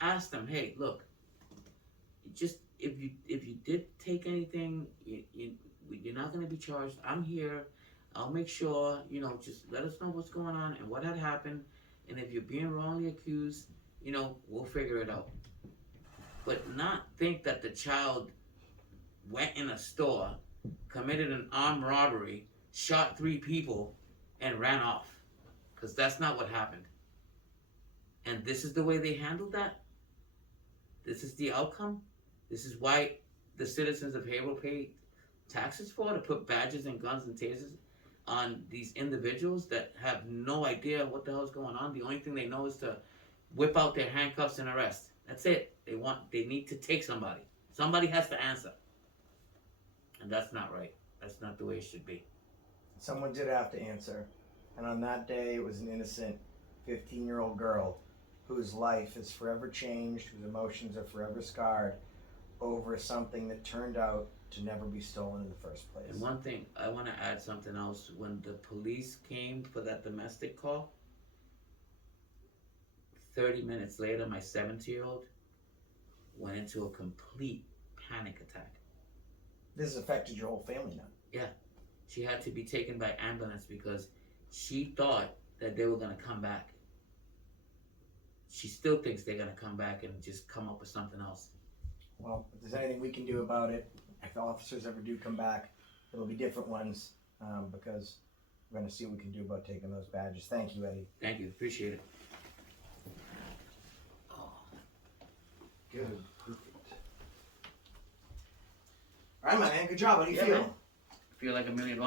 ask them, hey, look, just if you did take anything, you're not gonna be charged. I'm here. I'll make sure, just let us know what's going on and what had happened. And if you're being wrongly accused, we'll figure it out. But not think that the child went in a store, committed an armed robbery, shot 3 people, and ran off. Because that's not what happened. And this is the way they handled that? This is the outcome? This is why the citizens of Haverhill pay taxes for, to put badges and guns and tasers on these individuals that have no idea what the hell's going on. The only thing they know is to whip out their handcuffs and arrest. That's it. They need to take somebody. Somebody has to answer. And that's not right. That's not the way it should be. Someone did have to answer. And on that day, it was an innocent 15-year-old girl whose life is forever changed, whose emotions are forever scarred over something that turned out to never be stolen in the first place. And one thing, I want to add something else. When the police came for that domestic call, 30 minutes later, my 70-year-old went into a complete panic attack. This has affected your whole family now. Yeah. She had to be taken by ambulance because she thought that they were going to come back. She still thinks they're going to come back and just come up with something else. Well, if there's anything we can do about it, if the officers ever do come back, it'll be different ones, because we're going to see what we can do about taking those badges. Thank you, Eddie. Thank you. Appreciate it. Good. Perfect. All right, my man. Good job. How do you feel? Man. I feel like $1 million.